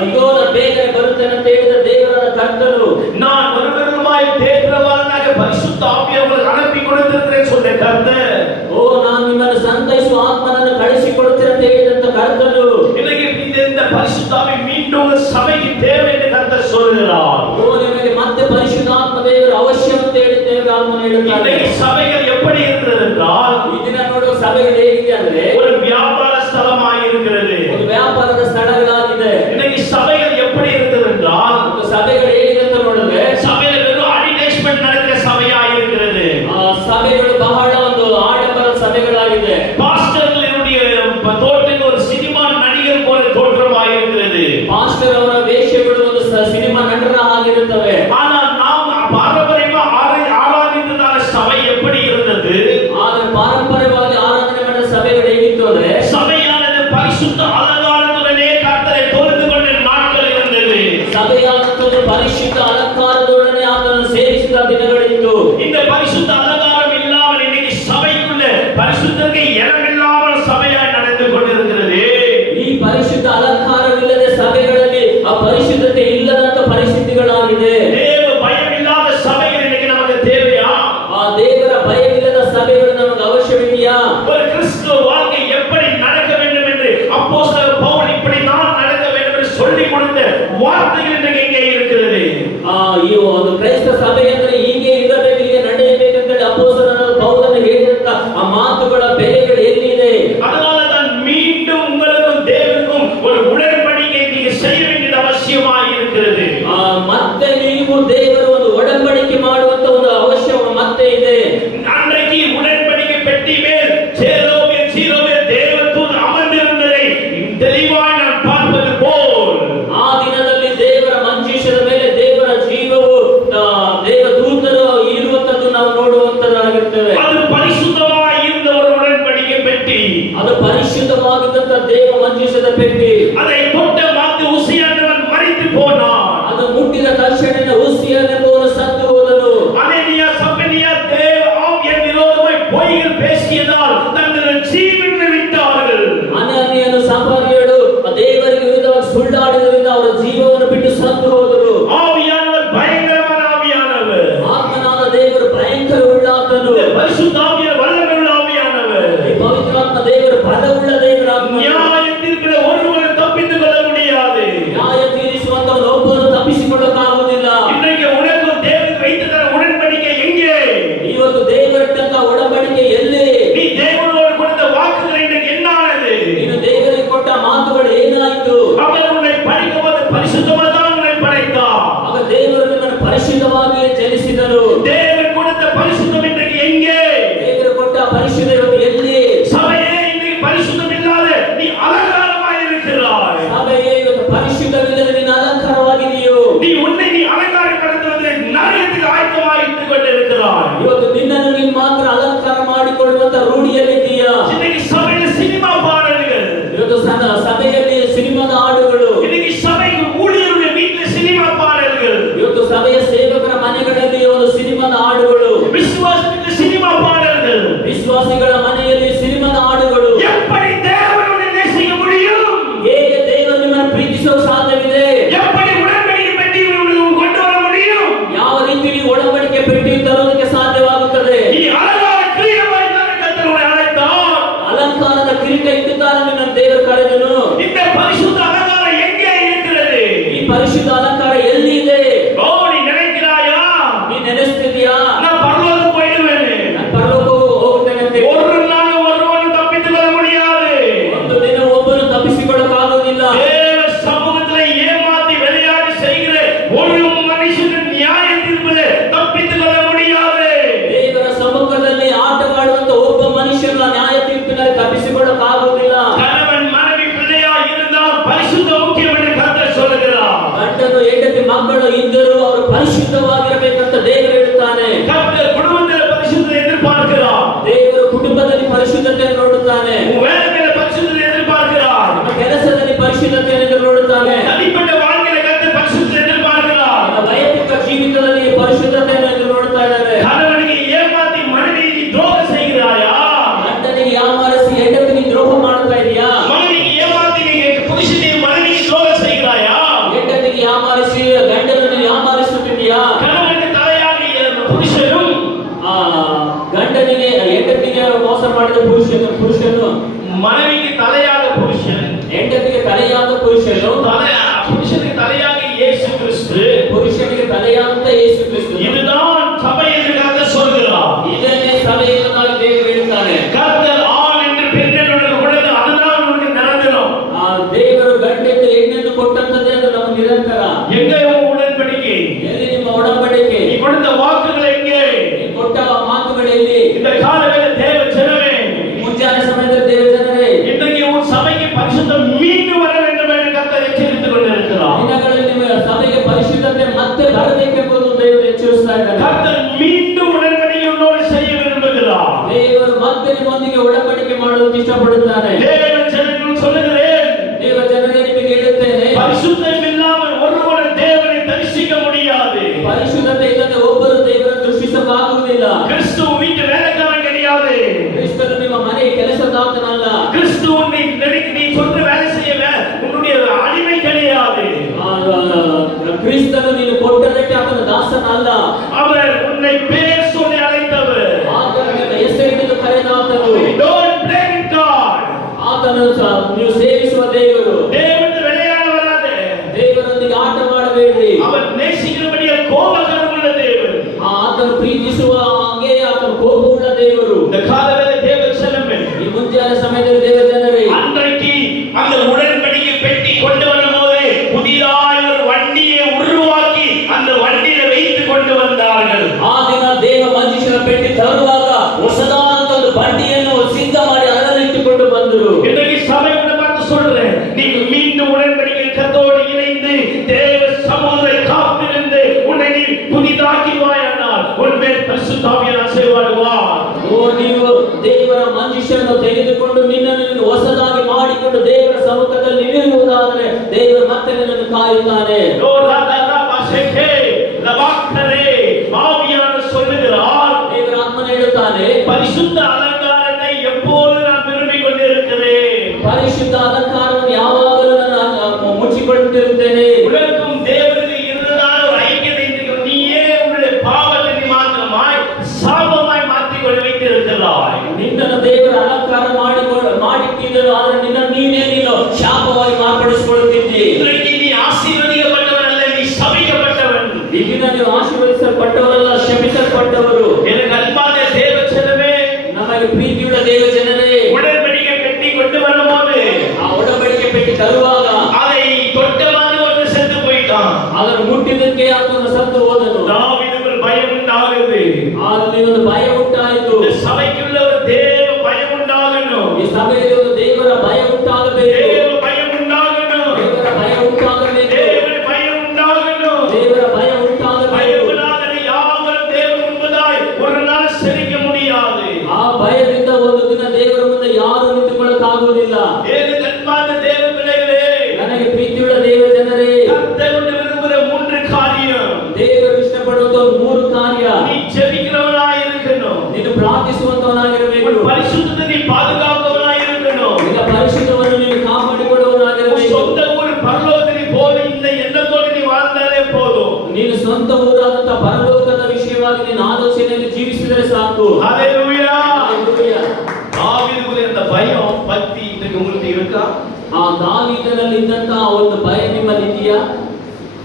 ಅಯ್ಯೋ ನಾನು ಬೇಗನೆ ಬರುತ್ತೇನೆ ಅಂತ ಹೇಳಿದ ದೇವರಾದ ಕರ್ತನು, நான் ஒருவருமாய் தேற்றவாளனாக பரிசுத்த ஆவியை உங்களுக்கு அனுப்பி கொடுத்திருக்கிறேன் சொன்ன கர்த்தர், ಓ ನಾನು ನಿಮ್ಮನ್ನು ಸಂತೈಸುವ ಆತ್ಮನನ್ನು ಕಳಿಸಿಕೊಡುತ್ತೇನೆ ಅಂತ ಹೇಳಿದಂತ ಕರ್ತನು, இன்னைக்கு இந்த பரிசுத்த ஆவி மீண்டும் உங்கள் சபைக்கு தேவை என்று கர்த்தர் சொல்கிறார். ಓ ನಿಮಗೆ ಮತ್ತೆ ಪರಿಶುದ್ಧಾತ್ಮ ಹೇಳುತ್ತಾರೆ. இன்றைக்கு சபைகள் எப்படி இருக்கிறது என்றால் ಈ ದಿನ ನೋಡುವ ಸಭೆಗಳು ಹೇಗಿದೆ ಅಂದ್ರೆ ஒரு வியாபார ஸ்தலமாய் இருக்கிறது. ಒಂದು ವ್ಯಾಪಾರದ ಸ್ಥಳಗಳಾಗಿದೆ. இன்னைக்கு சபைகள் எப்படி இருக்கிறது என்றால் ಒಂದು ಸಭೆಗಳು ಹೇಗಿದೆ ಅಂತ ನೋಡಿದ್ರೆ சபையில வெறும் அட்வர்டைஸ்மென்ட் நடக்கிற சபையாய் இருக்கிறது. ಸಭೆಗಳು ಬಹಳ ಒಂದು ಆಡಂಬರ ಸಭೆಗಳಾಗಿದೆ. பாஸ்டர்களுடைய தோற்றங்கள் ஒரு சினிமா நடிகர் போல தோற்றமாய் இருக்கிறது. ಪಾಸ್ಟರ್ ಅವರ ವೇಷಗಳು ಒಂದು ಸಿನಿಮಾ ನಟರ ಆಗಿರುತ್ತವೆ. ஆனால் நாம் பாரம்பரியமா ஆராதித்ததான சபை எப்படி இருந்தது? ಆದರೆ ಪಾರಂಪರ್ಯವಾಗಿ ಆರಾಧನೆ ಮಾಡಿದ ಸಭೆಗಳು ಹೇಗಿತ್ತು ಅಂದ್ರೆ சபையானது பரிசுத்த அலங்காரத்துடனே கர்த்தரை தொழுது கொண்ட நாட்கள் இருந்தது. ಸಭೆಯಾದಂಥದ್ದು ಪರಿಶುದ್ಧ ಅಲಂಕಾರದೊಡನೆ ಆತನನ್ನು ಸೇರಿಸಿದ ದಿನಗಳಿತ್ತು. இந்த பரிசுத்த அலங்காரம் இல்லாமல் இன்னைக்கு சபைக்குள்ள பரிசுத்தருக்கு இடமில்லாமல் சபையாய் நடந்து கொண்டிருக்கிறது. ಈ ಪರಿಶುದ್ಧ ಅಲಂಕಾರವಿಲ್ಲದೆ ಸಭೆಗಳಲ್ಲಿ ಅಪರಿಶುದ್ಧತೆ ಇಲ್ಲದಂತ ಪರಿಸ್ಥಿತಿಗಳಾಗಿದೆ. தேவ பயமில்லாத சபைகள் இன்னைக்கு நமக்கு தேவையா? ಆ ದೇವರ ಭಯವಿಲ್ಲದ ಸಭೆಗಳು ನಮಗೆ ಅವಶ್ಯವಿದೆಯಾ? ஒரு கிறிஸ்துவ வாழ்க்கை எப்படி நடக்க வேண்டும் என்று அப்போஸ்தலர் பவுல் இப்படி நான் நடக்க வேண்டும் என்று சொல்லிக் கொடுத்த வார்த்தைகள் இன்றைக்கு எங்கே இருக்கிறது? ಈ ಒಂದು ಕ್ರೈಸ್ತ ಸಭೆ ಅಂದ್ರೆ ಹೀಗೆ ಇರಬೇಕು, ಹೀಗೆ ನಡೆಯಬೇಕಂತೇಳಿ ಅಪೊಸ್ತಲನಾದ ಪೌಲನು ಹೇಳಿದಂತ ಆ ಮಾತುಗಳ ಬೆಲೆಗಳು ಎಲ್ಲಿದೆ? அதனால தான் மீண்டும் உங்களுக்கும் தேவனுக்கும் ஒரு உடன்படிக்கை நீங்க செய்ய வேண்டியது அவசியமாய் இருக்கிறது. ಮತ್ತೆ ನೀವು ದೇವರು ಒಂದು ಒಡಂಬಡಿಕೆ ಮಾಡುವಂತ ಒಂದು ಅವಶ್ಯ ಮತ್ತೆ ಇದೆ. அன்றைக்கு உடன்படிக்கை பெட்டி மேல் சேரோபேல் தேவதூதன் அமர்ந்திருந்ததை தெளிவாய் நான் பார்ப்பது போல் ಆ ದಿನದಲ್ಲಿ ದೇವರ ಮಂಜೂಷದ ಮೇಲೆ ದೇವರ ಜೀವವು ದೇವದೂತರು ಇರುವಂತದ್ದು ನಾವು ನೋಡುವಂತದ್ದಾಗಿರ್ತೇವೆ. அது பரிசுத்தமாய் இருந்த ஒரு உடன்படிக்கை பெட்டி. ಅದು ಪರಿಶುದ್ಧವಾಗಿದ್ದಂತ ದೇವ ಮಂಜೂಷದ ಪೆಟ್ಟಿ. அதை தொட்ட மாத்து உசியானவன் மரித்து போனான். ಅದು ಮುಟ್ಟಿದ ತಕ್ಷಣ ಉಸಿಯನೆಂಬುವನು ಸತ್ತು ಹೋದನು. அனனியா சப்பனியா தேவ ஆவியின் விரோதமாய் பொய்கள் பேசியதால் தங்கள் ஜீவனை விட்டார்கள். ಅನನೀಯನು ಸಂಪರ್ಯರು ದೇವರಿಗೆ ವಿರುದ್ಧವಾಗಿ ಸುಳ್ಳಾಡಿದ್ದರಿಂದ ಅವರ ಜೀವವನ್ನು ಬಿಟ್ಟು ಸತ್ತು ಹೋದರು. ஆவியானவர் பயங்கரமான ஆவியானவர். ಆತ್ಮನಾದ ದೇವರು ಭಯಂಕರ ಉಳ್ಳಾತನು. பரிசுத்த ஆவியானவர் வல்லமையுள்ள ஆவியானவர். ಈ ಪವಿತ್ರಾತ್ಮ ದೇವರು ಬಲವುಳ್ಳ ದೇವರಾತ್ಮ. நியாயத்திற்கு ஒருவரும் தப்பித்துக் கொள்ள முடியாது. ನ್ಯಾಯ ತೀರಿಸುವಂತವನು ಒಬ್ಬನು ತಪ್ಪಿಸಿಕೊಳ್ಳಕ್ಕಾಗುವುದಿಲ್ಲ. இன்றைக்கு உனக்கும் தேவனுக்கு வைத்ததான உடன்படிக்கை எங்கே? ಇವತ್ತು ದೇವರಿಟ್ಟಂತ ಒಡಂಬಡಿಕೆ ಎಲ್ಲಿ? நீ தேவனோடு கொடுத்த வாக்குகள் இன்றைக்கு என்ன ஆனது? ನೀನು ದೇವರಿಗೆ ಕೊಟ್ಟ ಮಾತುಗಳು ಏನಾಯಿತು? அவர் உன்னை படைக்கும்போது பரிசுத்தமாக தான் உன்னை படைத்தார். ಆಗ ದೇವರು ನಿಮ್ಮನ್ನು ಪರಿಶುದ್ಧವಾಗಿ ಜನಿಸಿದರು. தேவன் கொடுத்த பரிசுத்தம் இன்றைக்கு எங்கே? ದೇವರು ಕೊಟ್ಟ ಪರಿಶುದ್ಧ ಇವತ್ತು ಎಲ್ಲಿ? சபையே இன்னைக்கு பரிசுத்தம் இல்லாத நீ அலங்காரமாய் இருக்கிறாய். ಸಭೆಯೇ ಇವತ್ತು ಪರಿಶುದ್ಧವಿಲ್ಲದೆ ನೀನು ಅಲಂಕಾರವಾಗಿದೆಯೋ? நீ உன்னை அலங்காரப்படுத்துவது நரகத்துக்கு ஆயத்தமாய் இருந்து கொண்டிருக்கிறாய். ಇವತ್ತು ನಿನ್ನನ್ನು ನೀನು ಮಾತ್ರ ಅಲಂಕಾರ ಮಾಡಿಕೊಳ್ಳುವಂತ ರೂಢಿಯಲ್ಲಿದ್ದೀಯಾ? இன்னைக்கு சபையில சினிமா பாடல்கள், ಇವತ್ತು ಸಭೆಯಲ್ಲಿ ಸಿನಿಮಾದ ಹಾಡುಗಳು, இன்னைக்கு சபைக்கு ஊழியருடைய வீட்டுல சினிமா பாடல்கள், ಇವತ್ತು ಸಭೆಯ ಸೇವಕರ ಮನೆಗಳಲ್ಲಿ ಒಂದು ಸಿನಿಮಾದ ಹಾಡುಗಳು, விசுவாசத்துக்கு சினிமா பாடல்கள். ವಿಶ್ವಾಸಿಗಳ ಮನೆಯಲ್ಲಿ ಸಿನಿಮಾದ ಹಾಡುಗಳು. எப்படி தேவனுடைய நேசிக்க முடியும்? ಹೇಗೆ ದೇವರು ನಿಮ್ಮನ್ನು ಪ್ರೀತಿಸಲು ಸಾಧ್ಯವಿದೆ? எப்படி உடன்படிக்கை பெட்டி உங்களுக்கு கொண்டு வர முடியும்? ಯಾವ ರೀತಿ ನೀವು ಒಡಂಬಡಿಕೆ ಪೆಟ್ಟಿ ತರುವುದಕ್ಕೆ ಸಾಧ್ಯವಾಗುತ್ತದೆ? நீ அலங்கார கிரீடமாய் தான் கர்த்தர் உன்னை அழைத்தார். ಅಲಂಕಾರದ ಕಿರೀಟ ಇಟ್ಟುತ್ತಾನೆ ನಿನ್ನನ್ನು ದೇವರು ಕರೆದನು. இந்த பரிசுத்த அலங்காரம் எங்கே இருக்கிறது? ಈ ಪರಿಶುದ್ಧ ಅಲಂಕಾರ ಎಲ್ಲಿ ಇದೆ? ஓ, நீ நினைக்கிறாயா ನೀ ನೆನೆಸ್ತಿದ್ಯಾ? நான் பரலோகம் போயிடுவேன்? ನಾನು ಪರಲೋಕಕ್ಕೆ ಹೋಗುತ್ತೇನೆ ಅಂತ. ஒரு நாள் ஒருவனும் தப்பித்துக் கொள்ள முடியாது. ಒಂದು ದಿನ ಒಬ್ಬನು ತಪ್ಪಿಸಿಕೊಳ್ಳಕ್ಕಾಗುವುದಿಲ್ಲ. தேவ சமூகத்திலே ஏமாத்தி விளையாடி செய்கிற ஒரு மனுஷன் நியாய தீர்ப்பிலே தப்பித்துக் கொள்ள முடியாது. ದೇವರ ಸಮ್ಮುಖದಲ್ಲಿ ಆಟವಾಡುವಂತ ಒಬ್ಬ ಮನುಷ್ಯನ ನ್ಯಾಯ ತೀರ್ಪಿನಲ್ಲಿ ತಪ್ಪಿಸಿಕೊಳ್ಳಕ್ಕಾಗುವುದಿಲ್ಲ. கணவன் மனைவி பிள்ளையா இருந்தால் பரிசுத்த முக்கியம் என்று கர்த்தர் சொல்லுகிறார். ಗಂಡನು ಹೆಂಡತಿ ಮಕ್ಕಳು ಇದ್ದರೂ ಅವರು ಪರಿಶುದ್ಧವಾಗಿರಬೇಕಂತ ದೇವರು ಹೇಳುತ್ತಾನೆ. கர்த்தர் குடும்பத்தில் பரிசுத்தத்தை எதிர்பார்க்கிறார். ದೇವರು ಕುಟುಂಬದಲ್ಲಿ ಪರಿಶುದ್ಧತೆಯನ್ನು ನೋಡುತ್ತಾನೆ. உன் வேலையில பரிசுத்தத்தை எதிர்பார்க்கிறார். ನಮ್ಮ ಕೆಲಸದಲ್ಲಿ ಪರಿಶುದ್ಧತೆಯನ್ನು ನೋಡುತ್ತಾನೆ. தனிப்பட்ட வாழ்க்கையில கர்த்தர் பரிசுத்தத்தை எதிர்பார்க்கிறார். ನಮ್ಮ ವೈಯಕ್ತಿಕ ಜೀವಿತದಲ್ಲಿ ಪರಿಶುದ್ಧತೆಯನ್ನು ನೋಡ್ತಾ ಇದ್ದಾರೆ. கணவனுக்கு ஏமாத்தி மனைவி நீ துரோகம் செய்கிறாயா? ಗಂಡನಿಗೆ ಯಾಮಾರಿಸಿ ಹೆಂಡತಿಗೆ ದ್ರೋಹ ಮಾಡ್ತಾ ಇದೆಯಾ? மனைவிக்கு ஏமாத்தி நீ புருஷனை மனைவிக்கு துரோகம் செய்கிறாயா? ಹೆಂಡತಿಗೆ ಯಾಮಾರಿಸಿ ಗಂಡನನ್ನು ಯಾಮಾರಿಸುತ್ತಿದೆಯಾ? கணவனுக்கு தலையாக புருஷனும் ಗಂಡನಿಗೆ ಹೆಂಡತಿಗೆ ಮೋಸ ಮಾಡಿದ ಪುರುಷನು மனைவிக்கு தலையாக புருஷன், ಹೆಂಡತಿಗೆ ತಲೆಯಾದ ಪುರುಷನು, புருஷனுக்கு தலையாக இயேசு கிறிஸ்து, ಪುರುಷನಿಗೆ ತಲೆಯಾದಂತ ಯೇಸು ಕ್ರಿಸ್ತ. இதுதான் சபை என்று கர்த்தர் சொல்கிறார். ತಿಳಿಸ್ತಾ ಇದ್ದಾನೆ. கர்த்தர் மீண்டும் உடன்படிக்கை உன்னோடு செய்ய விரும்புகிறார். ದೇವರು ಮತ್ತೆ ನಿಮ್ಮೊಂದಿಗೆ ಒಡಂಬಡಿಕೆ ಮಾಡೋದಕ್ಕೆ ಇಷ್ಟಪಡುತ್ತಾನೆ. தேவ ஜனங்கள் சொல்லுகிறேன், ದೇವ ಜನರೇ ನಿಮಗೆ ಹೇಳುತ್ತೇನೆ, பரிசுத்தம் இல்லாமல் ஒருவரும் தேவனை தரிசிக்க முடியாது. ಪರಿಶುದ್ಧತೆ ಇಲ್ಲದೆ ಒಬ್ಬರು ದೇವರನ್ನು ದೃಷ್ಟಿಸಲಾಗುವುದಿಲ್ಲ. கிறிஸ்து வீட்டு வேலைக்காரன் கிடையாது. ಕ್ರಿಸ್ತನು ನಿಮ್ಮ ಮನೆಯ ಕೆಲಸದಾತನಲ್ಲ. கிறிஸ்து நீ சொந்த வேலை செய்யல, உன்னுடைய அடிமை கிடையாது. ಕ್ರಿಸ್ತನು ನೀನು ಕೊಟ್ಟದಕ್ಕೆ ಆತನ ದಾಸನಲ್ಲ. அவர் உன்னை பேர் சொல்லி அழைத்தவர். ಆತನು ನಿನ್ನ ಹೆಸರಿನಿಂದ ಕರೆದಾತನು. Don't blame God. ಆತನು ನೀವು ಸೇವಿಸುವ ದೇವರು. தேவன் விளையாட வராது. ದೇವರೊಂದಿಗೆ ಆಟ ಮಾಡಬೇಡಿ. அவர் நேசிக்கிறபடியே கோபகரமுள்ள தேவன். ಆತನು ಪ್ರೀತಿಸುವ ಹಾಗೆ ಆತನು ಕೋಪವುಳ್ಳ ದೇವರು. இந்த காலவேளை தேவ ஜனமே, ಈ ಮುಂಜಾನೆ ಸಮಯದಲ್ಲಿ ದೇವ ಜನರೇ, அன்றைக்கு அந்த உடன்படிக்கை பெட்டி கொண்டு வரும்போது புதிதாய் ஒரு வண்டியை உருவாக்கி அந்த வண்டியில வைத்து கொண்டு வந்தார்கள். ಆ ದಿನ ದೇವ ಮಂಜೂಷರ ಪೆಟ್ಟಿ ತರುವಾಗ ಹೊಸದಾದ ಒಂದು ಬಂಡಿಯನ್ನು ಸಿದ್ಧ ಮಾಡಿ ಅದರಲ್ಲಿಟ್ಟುಕೊಂಡು ಬಂದರು. இன்றைக்கு சபையை பார்த்து சொல்றேன், நீங்க மீண்டும் உடன்படிக்கை கத்தோடு இணைந்து தேவ சமூகத்தை காத்திருந்து உன்னை நீ புதிதாக்கிவாயானால் உன்மேல் பரிசுத்த ஆவியானவர் அசைவாடுவார். ನೀವು ದೇವರ ಮಂಜೂಷನ್ನು ತೆಗೆದುಕೊಂಡು ನಿನ್ನನ್ನು ಹೊಸದಾಗಿ ಮಾಡಿಕೊಂಡು ದೇವರ ಸಮ್ಮುಖದಲ್ಲಿ ನಿಲ್ಲುವುದಾದರೆ ದೇವರು ಮತ್ತೆ ನಿನ್ನನ್ನು ಕಾಯುತ್ತಾನೆ. ஆவியானவர் சொல்லுகிறார், ದೇವರ ಆತ್ಮನು ಹೇಳುತ್ತಾನೆ, பரிசுத்த அலங்காரத்தை எப்போது நான் விரும்பிக் கொண்டிருக்கிறேன். ಪರಿಶುದ್ಧ ಅಲಂಕಾರವನ್ನು ಯಾವಾಗಲೂ ನಾನು ಮುಚ್ಚಿಕೊಳ್ಳುತ್ತಿರುತ್ತೇನೆ. உனக்கும் தேவனுக்கு இருந்ததான ஒரு ஐக்கியத்தை நீயே உன்னுடைய பாவத்தை மாத்திரமாய் சாபமாய் மாற்றிக் கொண்டு வைத்திருக்கிறாய். ನಿನ್ನನ್ನು ದೇವರ ಅಲಂಕಾರ ಮಾಡಿಟ್ಟಿದ್ದರು, ಆದರೆ ನಿನ್ನ ನೀನೇ ನೀನು ಶಾಪವಾಗಿ ಮಾರ್ಪಡಿಸಿಕೊಳ್ಳುತ್ತಿದ್ದಿ. இன்றைக்கு நீ ஆசீர்வதிக்கப்பட்டவன் அல்ல, நீ சபிக்கப்பட்டவன். ಈಗಿನ ನೀವು ಆಶೀರ್ವದಿಸಲ್ಪಟ್ಟವರಲ್ಲ, ಶಪಿಸಲ್ಪಟ್ಟವರು. எனக்கு அன்பான தேவ ஜனமே, ನಮಗೆ ಪ್ರೀತಿಯುಳ್ಳ ದೇವ ಜನರೇ, உடன்படிக்கை பெட்டி கொண்டு வரும்போது ಆ ಒಡಂಬಡಿಕೆ ಪೆಟ್ಟಿ ತರುವಾಗ அதை தொட்டவன் ஒன்று செத்து போயிட்டான். ಅದನ್ನು ಮುಟ್ಟಿದ್ದಕ್ಕೆ ಆತನು ಸತ್ತು ಹೋದನು. தாவீதுக்கு ஒரு பயம் உண்டாகுது. ಅಲ್ಲಿ ಒಂದು ಭಯ ಉಂಟಾಯಿತು. இந்த சபைக்குள்ள ஒரு தேவ பயம் உண்டாகணும். ಈ ಸಭೆಯಲ್ಲಿ ಒಂದು ದೇವರ ಭಯ ಉಂಟಾಗಬೇಕು. தேவ பயம் உண்டாகணும். ದೇವರ ಭಯ ಉಂಟಾಗಬೇಕು. தேவ பயம் உண்டாகணும். ದೇವರ ಭಯ ಉಂಟಾಗಬೇಕು. பயப்படாத யாவரும் தேவன் முன்பதாய் ஒரு நாள் செரிக்க முடியாது. ಆ ಭಯದಿಂದ ಒಂದು ದಿನ ದೇವರ ಮುಂದೆ ಯಾರು ನಿಂತುಕೊಳ್ಳಕ್ಕಾಗುವುದಿಲ್ಲ. ஏழு கண்பான தேவ பிள்ளைகளே, ನನಗೆ ಪ್ರೀತಿಯುಳ್ಳ ದೇವ ಜನರೇ, கர்த்தர் விரும்புகிற மூன்று காரியம். ದೇವರು ಇಷ್ಟಪಡುವಂತ ಮೂರು ಕಾರ್ಯ. நீ ஜெபிக்கிறவனாய் இருக்கணும். ನೀನು ಪ್ರಾರ್ಥಿಸುವಂತವನಾಗಿರಬೇಕು. உன் பரிசுத்தத்தை நீ பாதுகாப்பவனாய் இருக்கணும். ನಿನ್ನ ಪರಿಶುದ್ಧವನ್ನು ನೀನು ಕಾಪಾಡಿಕೊಳ್ಳುವವನಾಗಿರಬೇಕು. சொந்த ஊர் பரலோகத்தில் போல இந்த எண்ணத்தோடு நீ வாழ்ந்தாலே போதும். ನೀನು ಸ್ವಂತ ಊರಾದಂತ ಪರಲೋಕದ ವಿಷಯವಾಗಿ ನೀನು ಆಲೋಚನೆಯಲ್ಲಿ ಜೀವಿಸಿದರೆ ಸಾಕು. ஹalleluya. ಹಲ್ಲೆಲೂಯಾ. தாவீதுக்கு அந்த பயம் பக்தி இன்றைக்கு உங்களுக்கு இருக்கா? ಆ ದಾವೀದನಲ್ಲಿ ಇದ್ದಂತಹ ಒಂದು ಭಯ ನಿಮ್ಮಲ್ಲಿ ಇದೆಯಾ?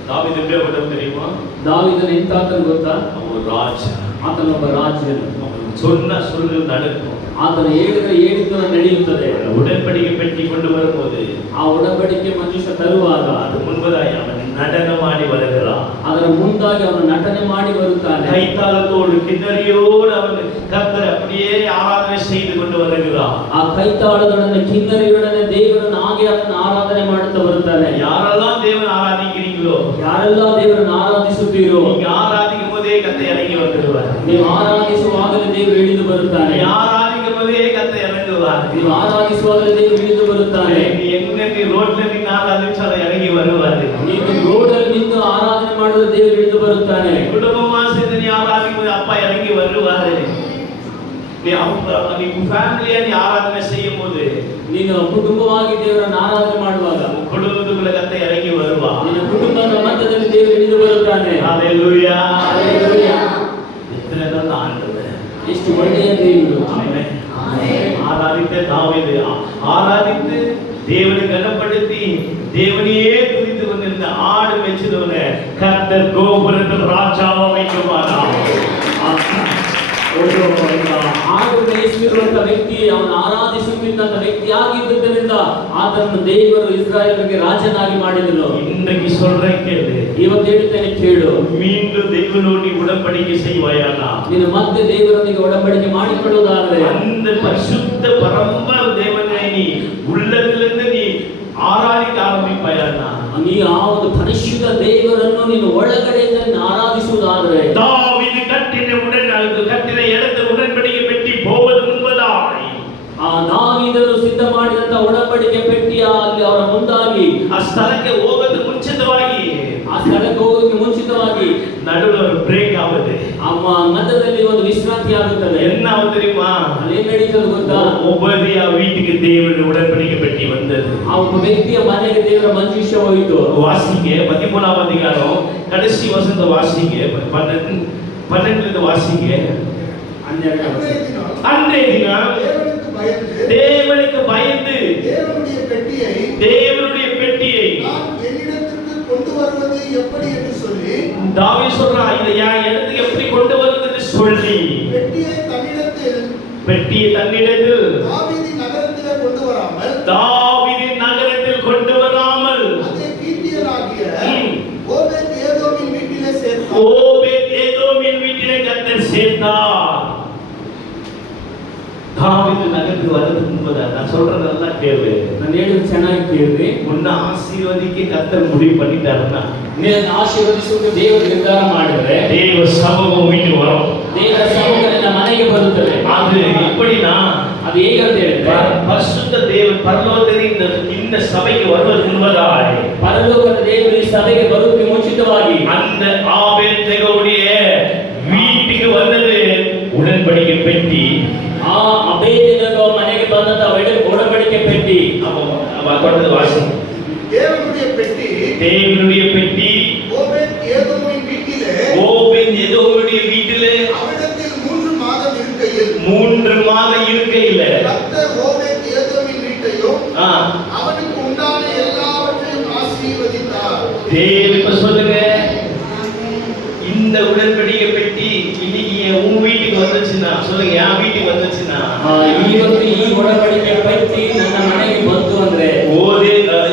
தாவீது எப்படிப்பட்டவன் தெரியுமா? ದಾವೀದನ ಎಂತಾತನು ಗೊತ್ತಾ? அவன் ஒரு ராஜா. ಆತನೊಬ್ಬ ರಾಜನು. அவன் சொன்ன சொல்லு நடக்கும். ಆತನ ಹೇಳಿದ್ದು ನಡೆಯುತ್ತದೆ. உடன்படிக்கை பெட்டி கொண்டு வரும்போது ಆ ಒಡಂಬಡಿಕೆ ಮಂಜೂಷ ತರುವಾಗ அது முன்பதாய் அவன் நடனமாடி வருகிறான். ಅದರ ಮುಂದಾಗಿ ಅವನು ನಟನೆ ಮಾಡಿ ಬರುತ್ತಾನೆ. கைத்தாளத்தோடு கிண்ணறியோடு அவன் கர்த்தரை அப்படியே ஆராதனை செய்து கொண்டு வருகிறான். ಆ ಕೈತಾಳದೊಡನೆ ಕಿನ್ನರಿಯೊಡನೆ ದೇವರನ್ನು ಹಾಗೆ ಅದನ್ನು ಆರಾಧನೆ ಮಾಡುತ್ತಾ ಬರುತ್ತಾನೆ. யாரெல்லாம் தேவன் ஆராதிக்கிறீங்களோ, ಯಾರೆಲ್ಲ ದೇವರನ್ನು ಆರಾಧಿಸುತ್ತೀರೋ, நீங்க ஆராதிக்கும் போதே கர்த்தர் இறங்கி வந்துடுவார். ನೀವು ಆರಾಧಿಸುವಾಗಲೇ ದೇವರು ಇಳಿದು ಬರುತ್ತಾನೆ. நீ ஆராதிக்கும் போதே கர்த்தர் இறங்குவார். ನೀವು ಆರಾಧಿಸುವಾಗಲೇ ದೇವರು ಇಳಿದು ಬರುತ್ತಾನೆ. நீ எங்க நீ ரோட்ல நின்று ஆராதிச்சாலும் இறங்கி வருவார். ನೀವು ರೋಡಲ್ಲಿ ನಿಂತು ಆರಾಧನೆ ಮಾಡಿದ್ರೆ ದೇವರು ಇಳಿದು ಬರುತ್ತಾನೆ. குடும்பமா சேர்ந்து நீ ஆராதிக்கும் போது அப்பா இறங்கி வருவார். நீ ஃபேமிலியா நீ ஆராதனை செய்யும் போது, ನೀನು ಕುಟುಂಬವಾಗಿ ದೇವರನ್ನು ಆರಾಧನೆ ಮಾಡುವಾಗ குடும்பத்துக்குள்ள கர்த்தர் இறங்கி வருவார். ನಿನ್ನ ಕುಟುಂಬದ ಮಧ್ಯದಲ್ಲಿ ದೇವರು ಇಳಿದು ಬರುತ್ತಾನೆ. ஹalleluya. ಹಲ್ಲೆಲೂಯಾ. எத்தனை நல்ல ஆண்டவர். ಎಷ್ಟು ಒಳ್ಳೆಯ ದೇವರು. ஆமென். ஆராதித்த தாவீது ஆராதித்து தேவனை கனப்படுத்தி தேவனையே துதித்து கொண்டிருந்த ஆடு மேய்ச்சலவன கர்த்தர் கோபுரத்தில் ராஜாவா வைக்குவாரா? ಆಡು ಮೇಯಿಸುತ್ತಿರುವಂತ ವ್ಯಕ್ತಿ, ಅವನು ಆರಾಧಿಸುತ್ತಿದ್ದಂತ ವ್ಯಕ್ತಿ ಆಗಿದ್ದರಿಂದ ಆತನನ್ನು ದೇವರು ಇಸ್ರಾಯೇಲರಿಗೆ ರಾಜನಾಗಿ ಮಾಡಿದನು. இன்றைக்கு சொல்றேன் கேளு. ಇವತ್ತು ಹೇಳ್ತೇನೆ ಕೇಳು. மீண்டும் தேவனோடு நீ உடன்படிக்கை செய்வாயானா? ನೀನು ಮತ್ತೆ ದೇವರೊಂದಿಗೆ ಒಡಂಬಡಿಕೆ ಮಾಡಿಕೊಳ್ಳುವುದಾದರೆ அந்த பரிசுத்த பரம தேவனை நீ உள்ளத்திலிருந்து நீ ஆராதிக்க ஆரம்பிப்பாயானா? ನೀ ಆ ಒಂದು ಪರಿಶುದ್ಧ ದೇವರನ್ನು ನೀನು ಒಳಗಡೆಯಿಂದ ಆರಾಧಿಸುವುದಾದರೆ, தாவீது நடுவில் ஒரு பிரேக் ஆகுது. மಧ್ಯದಲ್ಲಿ ಒಂದು ವಿಶ್ರಾಂತಿ ಆಗುತ್ತದೆ. என்ன ஆகுது தெரியுமா? ಅದೇನ್ ನಡೀತದೆ ಗೊತ್ತಾ? ஒபதியா வீட்டுக்கு தேவனுடைய உடன்படிக்கை பெட்டி வந்தது. ಆ ಒಬ್ಬ ವ್ಯಕ್ತಿಯ ಮನೆಗೆ ದೇವರ ಮಂಜೂಷ ಹೋಯಿತು. வாசிங்க 13ஆம் அதிகாரம் கடைசி வசனத்தை வாசிங்க. 12 வாசிங்க. அன்றைய தினம் தேவனுக்கு பயந்து தேவனுடைய பெட்டியை கொண்டு வருவது எப்படி என்று சொல்லி தாவீது சொல்றான், இதை என் இடத்துக்கு எப்படி கொண்டு வருவதுன்னு சொல்லி பெட்டியை தன்னிடத்தில் தாவீதின் நகரத்தில் கொண்டு வராமல் அதை கீத்தியனாகிய ஓபேத் ஏதோமின் வீட்டிலே கர்த்தர் சேர்த்தார். தாவீது நகருக்கு வரதுக்கு முன்பதாக நான் சொல்றதெல்லாம் கேளு. ನಾನು ಹೇಳಿದ್ದು ಚೆನ್ನಾಗಿ ಕೇಳ್ರಿ. உன்னை ஆசீர்வதிக்க கர்த்தர் முடிவு பண்ணிட்டாருன்னா ನಿನ್ನನ್ನು ಆಶೀರ್ವದಿಸುವುದು ದೇವರು ನಿರ್ಧಾರ ಮಾಡಿದರೆ தேவ சமூகம் வீட்டுக்கு வரும். ದೇವರ ಸಮ್ಮುಖ ನಿನ್ನ ಮನೆಗೆ ಬರುತ್ತದೆ. அது எப்படின்னா, ಅದು ಹೇಗಂತ ಹೇಳಿದ್ರೆ பரிசுத்த தேவன் பரலோகத்தில் இந்த சபைக்கு வருவதற்கு முன்பதாய் ಪರಲೋಕದ ದೇವರು ಈ ಸಭೆಗೆ ಬರುವುದಕ್ಕೆ ಮುಂಚಿತವಾಗಿ அந்த ஆபேத்நேகோவுடைய வீட்டுக்கு வந்தது உடன்படிக்கை பெட்டி. ಆ ಅಬೇದ್ನೆಗೋ ಮನೆಗೆ ಬಂದಂತ ಒಡಂಬಡಿಕೆ ಪೆಟ್ಟಿ. தொடர்ந்து வாசி. தேவனுடைய பெட்டி ஓபேத் ஏதோமின் வீட்டிலே அவனிடத்தில் 3 மாதம் இருக்கையில் கர்த்தர் ஓபேத் ஏதோமின் வீட்டையும் அவனுக்கு உண்டான எல்லாவற்றையும் ஆசீர்வதித்தார். இப்ப சொல்லுங்க, இந்த உடன்படிக்கை பெட்டி இன்னைக்கு உங்க வீட்டுக்கு வந்துச்சுன்னா சொல்லுங்க, என் வீட்டுக்கு வந்துச்சுன்னா ಇವತ್ತು ಈ ಒಡಂಬಡಿಕೆ ಪೆಟ್ಟಿ ನನ್ನ ಮನೆಗೆ ಬಂತು ಅಂದ್ರೆ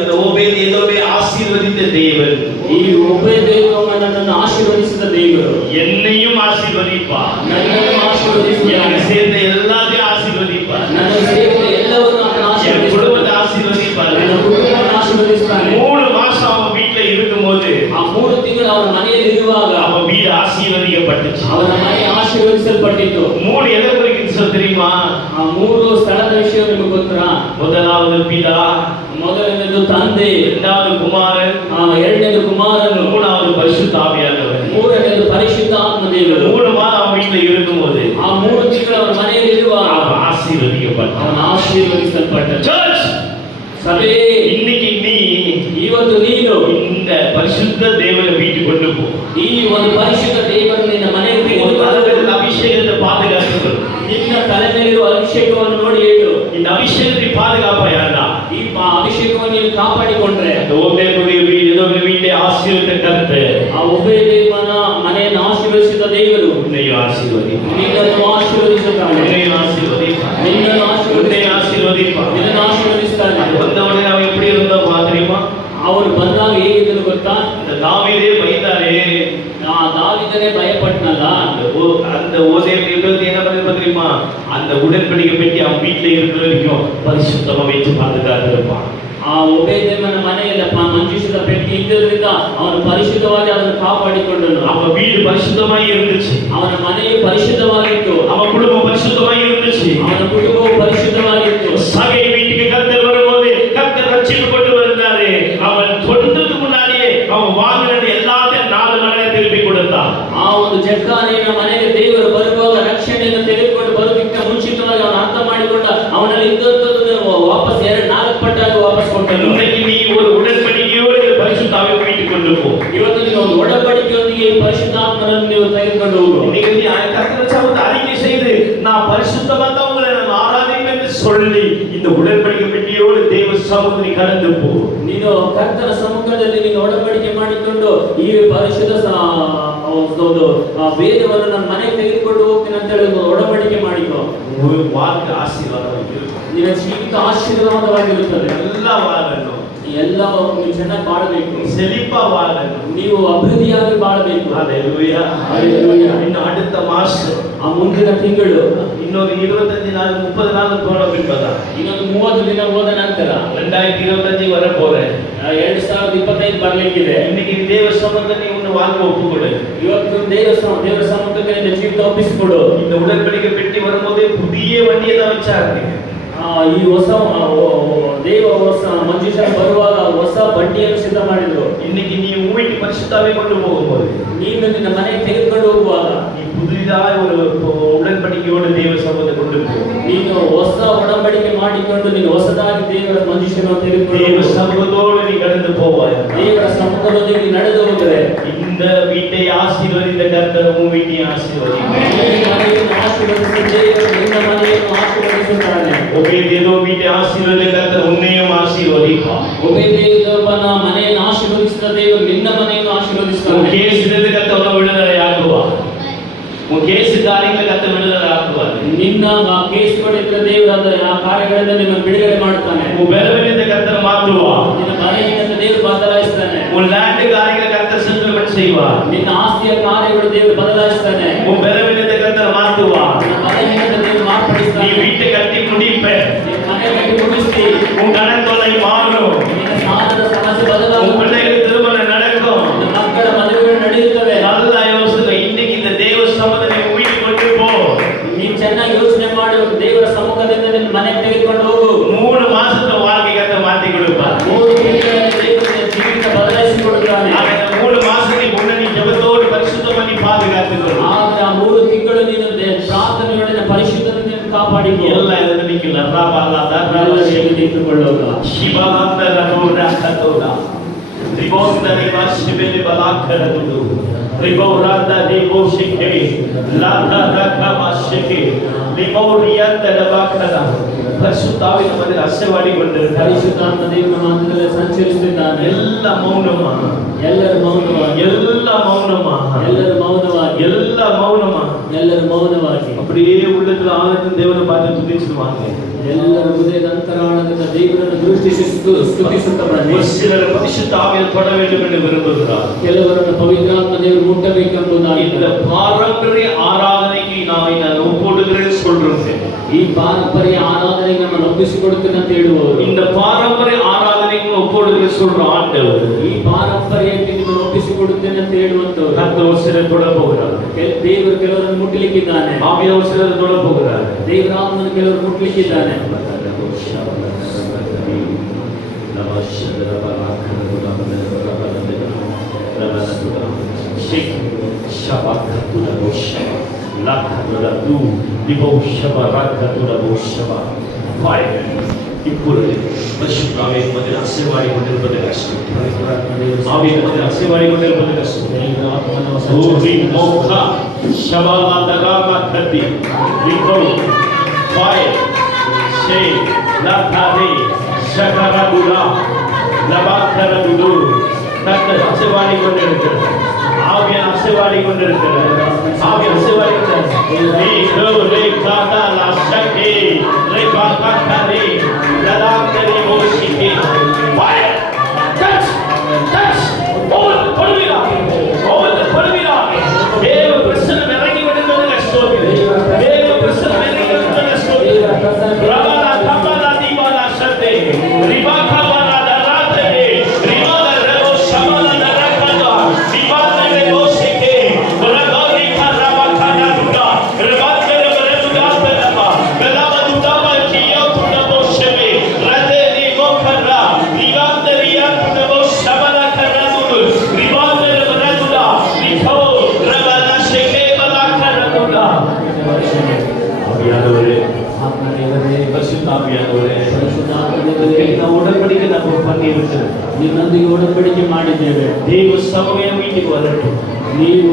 இந்த ஓபேத் ஏதோமே ஆசீர்வதித்த தேவன், ಈ ಒಬೇದೇದೋಮನನ್ನು ಆಶೀರ್ವದಿಸಿದ ದೇವರು என்னையும் ஆசீர்வதிப்பார். ನನ್ನನ್ನು ಆಶೀರ್ವದಿಸುತ್ತಾನೆ. எனக்கு சேர்ந்த எல்லாத்தையும் ஆசீர்வதிப்பார். ನನ್ನ ಸೇರಿದ ಎಲ್ಲವನ್ನೂ ಆತನು என் குடும்பத்தை ஆசீர்வதிப்பார். ನನ್ನ ಕುಟುಂಬವನ್ನು ಆಶೀರ್ವದಿಸುತ್ತಾನೆ. 3 மாசம் அவன் வீட்டுல இருக்கும்போது ಆ 3 ತಿಂಗಳು ಅವನ ಮನೆಯಲ್ಲಿ ಇರುವಾಗ அவன் வீடு ஆசீர்வதிக்கப்பட்டுச்சு. ಅವನ ಮನೆ ಆಶೀರ್ವದಿಸಲ್ಪಟ್ಟಿತು. 3 எதை குறிக்குது தெரியுமா? ಆ 3 ಸ್ಥಳದ ವಿಷಯ ನಿಮಗೆ ಗೊತ್ತಾ? முதலாவது பிதா, ಮೊದಲನೇದು ತಂದೆ, இரண்டாவது குமாரன், ಎರಡನೇದು ಕುಮಾರನು, மூணாவது பரிசுத்த ஆவியானவர். ಮೂರನೇದು ಪರಿಶುದ್ಧಾತ್ಮ ದೇವರು. 3 மாதம் அவன் வீட்டுல இருக்கும்போது ಆ 3 ತಿಂಗಳು ಅವನ ಮನೆಯಲ್ಲಿ ಇರುವಾಗ அவன் ஆசீர்வதிக்கப்பட்டான். ಅವನ ಆಶೀರ್ವದಿಸಲ್ಪಟ್ಟ. சர்ச், ಸಭೆ, இன்னைக்கு நீ ಇವತ್ತು ನೀನು இந்த பரிசுத்த தேவனை வீட்டுக்கு கொண்டு போ. ಈ ಒಂದು ಪರಿಶುದ್ಧ ದೇವರನ್ನು ನಿನ್ನ ಮನೆಗೆ ತೆಗೆದುಕೊಂಡು அபிஷேகத்தை பாதுகாத்து ನಿನ್ನ ತಲೆ ಮೇಲಿರುವ ಅಭಿಷೇಕವನ್ನು ನೋಡಿ ಹೇಳು, இந்த அபிஷேகத்தை பாதுகாப்பாயாண்டா. ಈ ಅಭಿಷೇಕವನ್ನು ನೀನು ಕಾಪಾಡಿಕೊಂಡ್ರೆ ஏதோ வீட்டை ஆசீர்வதித்த கர்த்தர், ಆ ಒಬೇದೇವನ ಮನೆಯನ್ನು ಆಶೀರ್ವದಿಸಿದ ದೇವರು உன்னையும் ஆசீர்வதிப்பார். ನಿನ್ನನ್ನು ಆಶೀರ್ವದಿಸುತ್ತಾನೆ. உன்னையும் ஆசீர்வதிப்பார். ನಿನ್ನನ್ನು ஆசீர்வதிப்பார். ನಿನ್ನನ್ನು ಆಶೀರ್ವದಿಸ್ತಾನೆ. வந்தவனே அவன் எப்படி இருந்தா தெரியுமா? ಅವರು ಬಂದಾಗ ಹೇಗಿದ್ದನು ಗೊತ್ತಾ? இந்த தாவீதே பயந்தாரே, தாவீதನೇ ಭಯಪಟ್ಟನಲ್ಲ. அந்த ஓசேப்பு என்ன பண்ண தெரியுமா? அந்த உடன்படிக்கை பெட்டி அவன் வீட்டுல இருக்கிற வரைக்கும் பரிசுத்தமா வச்சு பாதுகாத்து இருப்பான். ಆ ಒಬೇದೇವನ ಮನೆಯಲ್ಲಿ ಮಂಜೂಷದ ಪೆಟ್ಟಿ ಇದ್ದದ್ರಿಂದ ಅವನು ಪರಿಶುದ್ಧವಾಗಿ ಅದನ್ನು ಕಾಪಾಡಿಕೊಂಡನು. அவன் வீடு பரிசுத்தமாய் இருந்துச்சு. ಅವನ ಮನೆಯು ಪರಿಶುದ್ಧವಾಗಿತ್ತು. அவன் குடும்பம் பரிசுத்தமாய் இருந்துச்சு. ಅವನ ಕುಟುಂಬವು ಪರಿಶುದ್ಧವಾಗಿತ್ತು. சகை வீட்டுக்கு கர்த்தர் வரும்போது கர்த்தர் ரட்சிப்பு கொண்டு வந்தாரு. அவன் தொண்டதுக்கு முன்னாடியே அவன் வாங்கினது எல்லாத்தையும் 4 மடங்கு திருப்பி கொடுத்தான். ಆ ಒಂದು ಜಕ್ಕಾನಿಯ ಮನೆಗೆ ದೇವರು ಬರುವಾಗ ರಕ್ಷಣೆಯನ್ನು ತೆಗೆದುಕೊಂಡು ಬರುವುದಕ್ಕೆ ಮುಂಚಿತವಾಗಿ ಅವನು ಅರ್ಥ ಮಾಡಿಕೊಂಡ ಅವನಲ್ಲಿ ಇದ್ದದ್ದನ್ನು ವಾಪಸ್ 4 ಪಟ್ಟಾಗಿ ವಾಪಸ್ ಕೊಟ್ಟನು. இன்னைக்கு நீ ஒரு உடன்படிக்கையோடு பரிசுத்த ஆவியை வீட்டுக்கு கொண்டு போ. ಇವತ್ತು ನೀವು ಒಂದು ಒಡಂಬಡಿಕೆಯೊಂದಿಗೆ ಪರಿಶುದ್ಧಾತ್ಮನನ್ನು ನೀವು ತೆಗೆದುಕೊಂಡು ಹೋಗು. இன்னைக்கு நீ கர்த்தரை சமூகத்தை அறிக்கை செய்து நான் பரிசுத்தமா தான் உங்களை நான் ஆராதிப்பேன் என்று சொல்லி இந்த உடன்படிக்கை பெட்டியோடு தேவ சமூகத்தை கடந்து போ. ನೀನು ಕರ್ತನ ಸಮ್ಮುಖದಲ್ಲಿ ನೀನು ಒಡಂಬಡಿಕೆ ಮಾಡಿಕೊಂಡು ಈ ಪರಿಶುದ್ಧ ವೇದವನ್ನು ನನ್ನ ಮನೆಗೆ ತೆಗೆದುಕೊಂಡು ಹೋಗ್ತೀನಿ ಅಂತ ಹೇಳಿ ಒಡಂಬಡಿಕೆ ಮಾಡಿಕೊ. வாழ்க்கை ஆசீர்வாதம் இருக்கும். ನಿನ್ನ ಜೀವಿತ ಆಶೀರ್ವಾದವಾಗಿರುತ್ತದೆ. ಎಲ್ಲ ವಾಳನ್ನು ಎಲ್ಲ ನೀವು ಚೆನ್ನಾಗಿ ಬಾಳಬೇಕು. செழிப்பா வாழணும். ನೀವು ಅಭಿವೃದ್ಧಿಯಾಗಿ ಬಾಳಬೇಕು. ஹalleluya. ಇನ್ನು அடுத்த மாசம் ಆ ಮುಂದಿನ ತಿಂಗಳು ಇನ್ನೊಂದು 25 நாள் 30 நாள் ತೋಡಬಿಟ್ಟದ. ಇನ್ನೊಂದು 30 ದಿನ ಹೋದ ನಂತರ 2025 வர போறேன். 2025 ಬರಲಿಕ್ಕಿದೆ. இன்னைக்கு தேவ சமூகத்தை நீ உன்னை வாழ்க்கை ஒப்புக்கொடு. ಇವತ್ತು ದೇವರ ಸಮ್ಮುಖಕ್ಕೆ ನಿನ್ನ ಜೀವಿತ ಒಪ್ಪಿಸಿಕೊಡು. இந்த உடன்படிக்கை பெட்டி வரும்போது புதிய வண்டியை தான் வச்சாரு. ಈ ಹೊಸ ದೇವ ಹೊಸ ಮಂಜೂಷ ಬರುವಾಗ ಹೊಸ ಬಂಡಿಯನ್ನು ಸಿದ್ಧ ಮಾಡಿದ್ರು. இன்னைக்கு நீ உன் வீட்டு பரிசுத்தாவே கொண்டு போகும்போது ನೀನು ನಿನ್ನ ಮನೆಗೆ ತೆಗೆದುಕೊಂಡು ಹೋಗುವಾಗ நீ புதிதாக ஒரு உடன்படிக்கையோடு தேவ சமூகத்தை கொண்டு போ. ನೀನು ಹೊಸ ಒಡಂಬಡಿಕೆ ಮಾಡಿಕೊಂಡು ನೀನು ಹೊಸದಾಗಿ ದೇವರ ಮನುಷ್ಯನನ್ನು ತೆಗೆದುಕೊಂಡು தேவ ಹೋಗು. சமூகத்தோடு நீ கடந்து போவாய். ದೇವರ ಸಮ್ಮುಖದೊಂದಿಗೆ ನೀನು ನಡೆದು ಹೋದರೆ இந்த வீட்டை ஆசீர்வதித்த கர்த்தர் உன் வீட்டையும் ஆசீர்வதிப்பார். ಈ ಮನೆಯನ್ನು ಆಶೀರ್ವದಿಸಿ ದೇವರು ನಿನ್ನ ಮನೆಯನ್ನು ಆಶೀರ್ವದಿಸುತ್ತಾನೆ. ஒபேதேதோ வீட்டை ஆசீர்வதித்த கர்த்தர் உன்னையும் ஆசீர்வதிப்பார். ಒಬೇದೆದೋಮನ ಮನೆಯನ್ನು ಆಶೀರ್ವದಿಸಿದ ದೇವರು ನಿನ್ನ ಮನೆಯನ್ನು உன் ಆಶೀರ್ವದಿಸುತ್ತಾನೆ. கேசிலிருந்து கர்த்தர் உன்னை விடுதலையாக்குவார். உன் கேசு காரியங்களை கர்த்தர் விடுதலையாக்குவார். ನಿನ್ನ ಕೇಸುಗಳಿಂದ ದೇವರಾದ ಆ ಕಾರ್ಯಗಳಿಂದ ನಿನ್ನ ಬಿಡುಗಡೆ ಮಾಡುತ್ತಾನೆ. உன் பலவீனத்தை கர்த்தர் மாற்றுவார். ನಿನ್ನ ಬಲಹೀನತೆ ದೇವರು ಬದಲಾಯಿಸ್ತಾನೆ. உன் லேண்ட் காரியங்களை கர்த்தர் செட்டில்மெண்ட் செய்வார். ನಿನ್ನ ಆಸ್ತಿಯ ಕಾರ್ಯಗಳು ದೇವರು ಬದಲಾಯಿಸ್ತಾನೆ. உன் பலவீனத்தை கர்த்தர் மாற்றுவார். ನಿನ್ನ ಬಲಹೀನತೆ ದೇವರು நீ ಮಾರ್ಪಡಿಸ್ತಾನೆ. வீட்டை கட்டி முடிப்ப. ನಿನ್ನ ಮನೆ ಕಟ್ಟಿ ಮುಗಿಸಿ உன் கடன் தொல்லை மாறும். ನಿನ್ನ ಸಾಲದ ಸಮಸ್ಯೆ உன் ಬದಲಾಗುತ್ತದೆ. பிள்ளைகளுக்கு திருமணம் நடக்கும். ನಿನ್ನ ಮಕ್ಕಳ ಮದುವೆಗಳು ನಡೆಯುತ್ತವೆ. நல்ல யோசனை. இன்னைக்கு இந்த தேவ சமூகத்தை நீ வீட்டுக்கு கொண்டு போ. ನೀನು ಚೆನ್ನಾಗಿ ಯೋಚನೆ ಮಾಡಿ ದೇವರ ಸಮ್ಮುಖದಿಂದ ನಿನ್ನ ಮನೆಗೆ ತೆಗೆದುಕೊಂಡು ಹೋಗು. 3 மாசத்துல வாழ்க்கை கர்த்தர் மாத்தி கொடுப்பார். 3 ತಿಂಗಳಲ್ಲಿ ದೇವರು ನಿನ್ನ ಜೀವಿತ ಬದಲಾಯಿಸಿಕೊಡುತ್ತಾನೆ. ஆக இந்த 3 மாசத்துக்கு முன்ன நீ ஜெபத்தோடு பரிசுத்தமா நீ பாதுகாத்துக்கொள். ಆಗ ಆ 3 ತಿಂಗಳು ನೀನು ಪ್ರಾರ್ಥನೆಯೊಡನೆ ಪರಿಶುದ್ಧತೆಯನ್ನು ಕಾಪಾಡಿಕೊ. ಎಲ್ಲ ಇದನ್ನ ನಿಕ್ಕಿಲ್ಲ. ರಾಬಾಲಾದ ಎಲ್ಲರಿಗೂ ನಿಂತುಕೊಳ್ಳೋಗ. ಶಿಬಾಲಾದ ರಬೋರ ಕತೋಡ ರಿಬೋಂದ ರಿವಾಶಿಬೆಲೆ ಬಲಾಕರದು ರಿಬೋರಾದ ರಿಬೋಶಿಕೆ ಲಾದ ರಕವಾಶಿಕೆ ರಿಬೋರಿಯಂದ ರಬಾಕದ ಪರಿಶುದ್ಧಾವಿನ ಮಧ್ಯೆ ಅಸವಾಡಿ ಕೊಂಡಿರ್ತಾರೆ. ಪರಿಶುದ್ಧಾತ್ಮ ದೇವರ ಮಾರ್ಗದಲ್ಲಿ ಸಂಚರಿಸುತ್ತಿದ್ದಾನೆ. ಎಲ್ಲ ಮೌನಮ, ಎಲ್ಲರೂ ಮೌನವಾಗಿ, ಎಲ್ಲ ಮೌನಮ, ಎಲ್ಲರೂ ಮೌನವಾಗಿ, ಎಲ್ಲ ಮೌನಮ. ಎಲ್ಲರೂ ಮೌನವಾಗಿ அப்படியே உள்ளத்துல ஆனந்த தேவனை பார்த்து துதிச்சுடுவாங்க. ಎಲ್ಲರ ಹೃದಯದ ಅಂತರಾಳದಿಂದ ದೇವರನ್ನು ದೃಷ್ಟಿಸಿ ಸ್ತುತಿಸುತ್ತಾ ಬನ್ನಿ. சிலர் பரிசுத்த ஆவியில் தொட வேண்டும் என்று விரும்புகிறார். ಕೆಲವರನ್ನು ಪವಿತ್ರಾತ್ಮ ದೇವರು ಮುಟ್ಟಬೇಕೆಂಬುದಾಗಿ இந்த பாரம்பரிய ஆராதனைக்கு நான் ஒப்புடுகிறேன்னு சொல்றேன். ಈ ಪಾರಂಪರ್ಯ ಆರಾಧನೆಗೆ ನಮ್ಮನ್ನು ಒಪ್ಪಿಸಿಕೊಡುತ್ತೇನೆ ಅಂತ ಹೇಳುವವರು, இந்த பாரம்பரிய ஆராதனைக்கு ஒப்புடுகிறேன்னு சொல்ற ஆண்டவர் ಈ ಪಾರಂಪರ್ಯಕ್ಕೆ ನಿಮ್ಮನ್ನು ಒಪ್ಪಿಸಿಕೊಡುತ್ತೇನೆ ಅಂತ ಹೇಳುವಂತವರು கர்த்தர் சிலர் தொட போகிறார். ದೇವರು ಕೆಲವರನ್ನು ಮುಟ್ಟಲಿಕ್ಕಿದ್ದಾನೆ. ஆவியானவர் சிலர் தொட போகிறார். ದೇವರಾತ್ಮನು ಕೆಲವರು ಮುಟ್ಟಲಿಕ್ಕಿದ್ದಾನೆ. இப்பொழுது பரிசுத்தாவே மதில் அசைவாடி கொண்டிருப்பது கஷ்டம். ஆவியின் மதில் அசைவாடி கொண்டிருப்பது கஷ்டம். ஓரி மோகா ஷபாலா தகாமா கத்தி விகோ பாய் ஷே லதாரி ஷகரகுலா லபாக்கரகுடு கர்த்தர் அசைவாடி கொண்டிருக்கிறார். ஆவியின் அசைவாடி கொண்டிருக்கிறார். ஆவியின் அசைவாடி கொண்டிருக்கிறார். நீ ரே காதா லாஷகே ரே பாகாரி லதாக்கரி மோஷிகே பாய் டச் டச் ஓல் படுவிரா ஓல் படுவிரா தேவ பிரசன்னம் இறங்கி கொண்டிருப்பது கஷ்டம். தேவ பிரசன்னம் இறங்கி கொண்டிருப்பது கஷ்டம். ரபாலா கபாலா தீபாலா சத்தே ரிபா கபாலா தராதே ரிபா ரபோ ஷபாலா தரகதா ரிபா ரபோ ஷிகே ரபாரி கரபா கரதுடா ரபாக்கர ரபுடா தரபா கலாபா துடாபா கியோ துடபோ ஷெபே ரதே ரிபோ கரா ரிகாந்தரியா துடபோ ஷபாலா கரதுடு ரிபா ரபுடா ரிகோ ரபாலா ஷெகே பலா கரதுடா. ஆவியானவரே, ಆತ್ಮದೇವರೇ, பரிசுத்த ஆவியானவரே, ಪರಿಶುದ್ಧಾತ್ಮ ದೇವರೇ, ನಾವು உடன்படிக்கை ನಾವು பண்ணியிருக்கிறோம். ನಿನ್ನೊಂದಿಗೆ ಒಡಂಬಡಿಕೆ ಮಾಡಿದ್ದೇವೆ. தேவ சமயம் வீட்டுக்கு வரட்டும். ನೀವು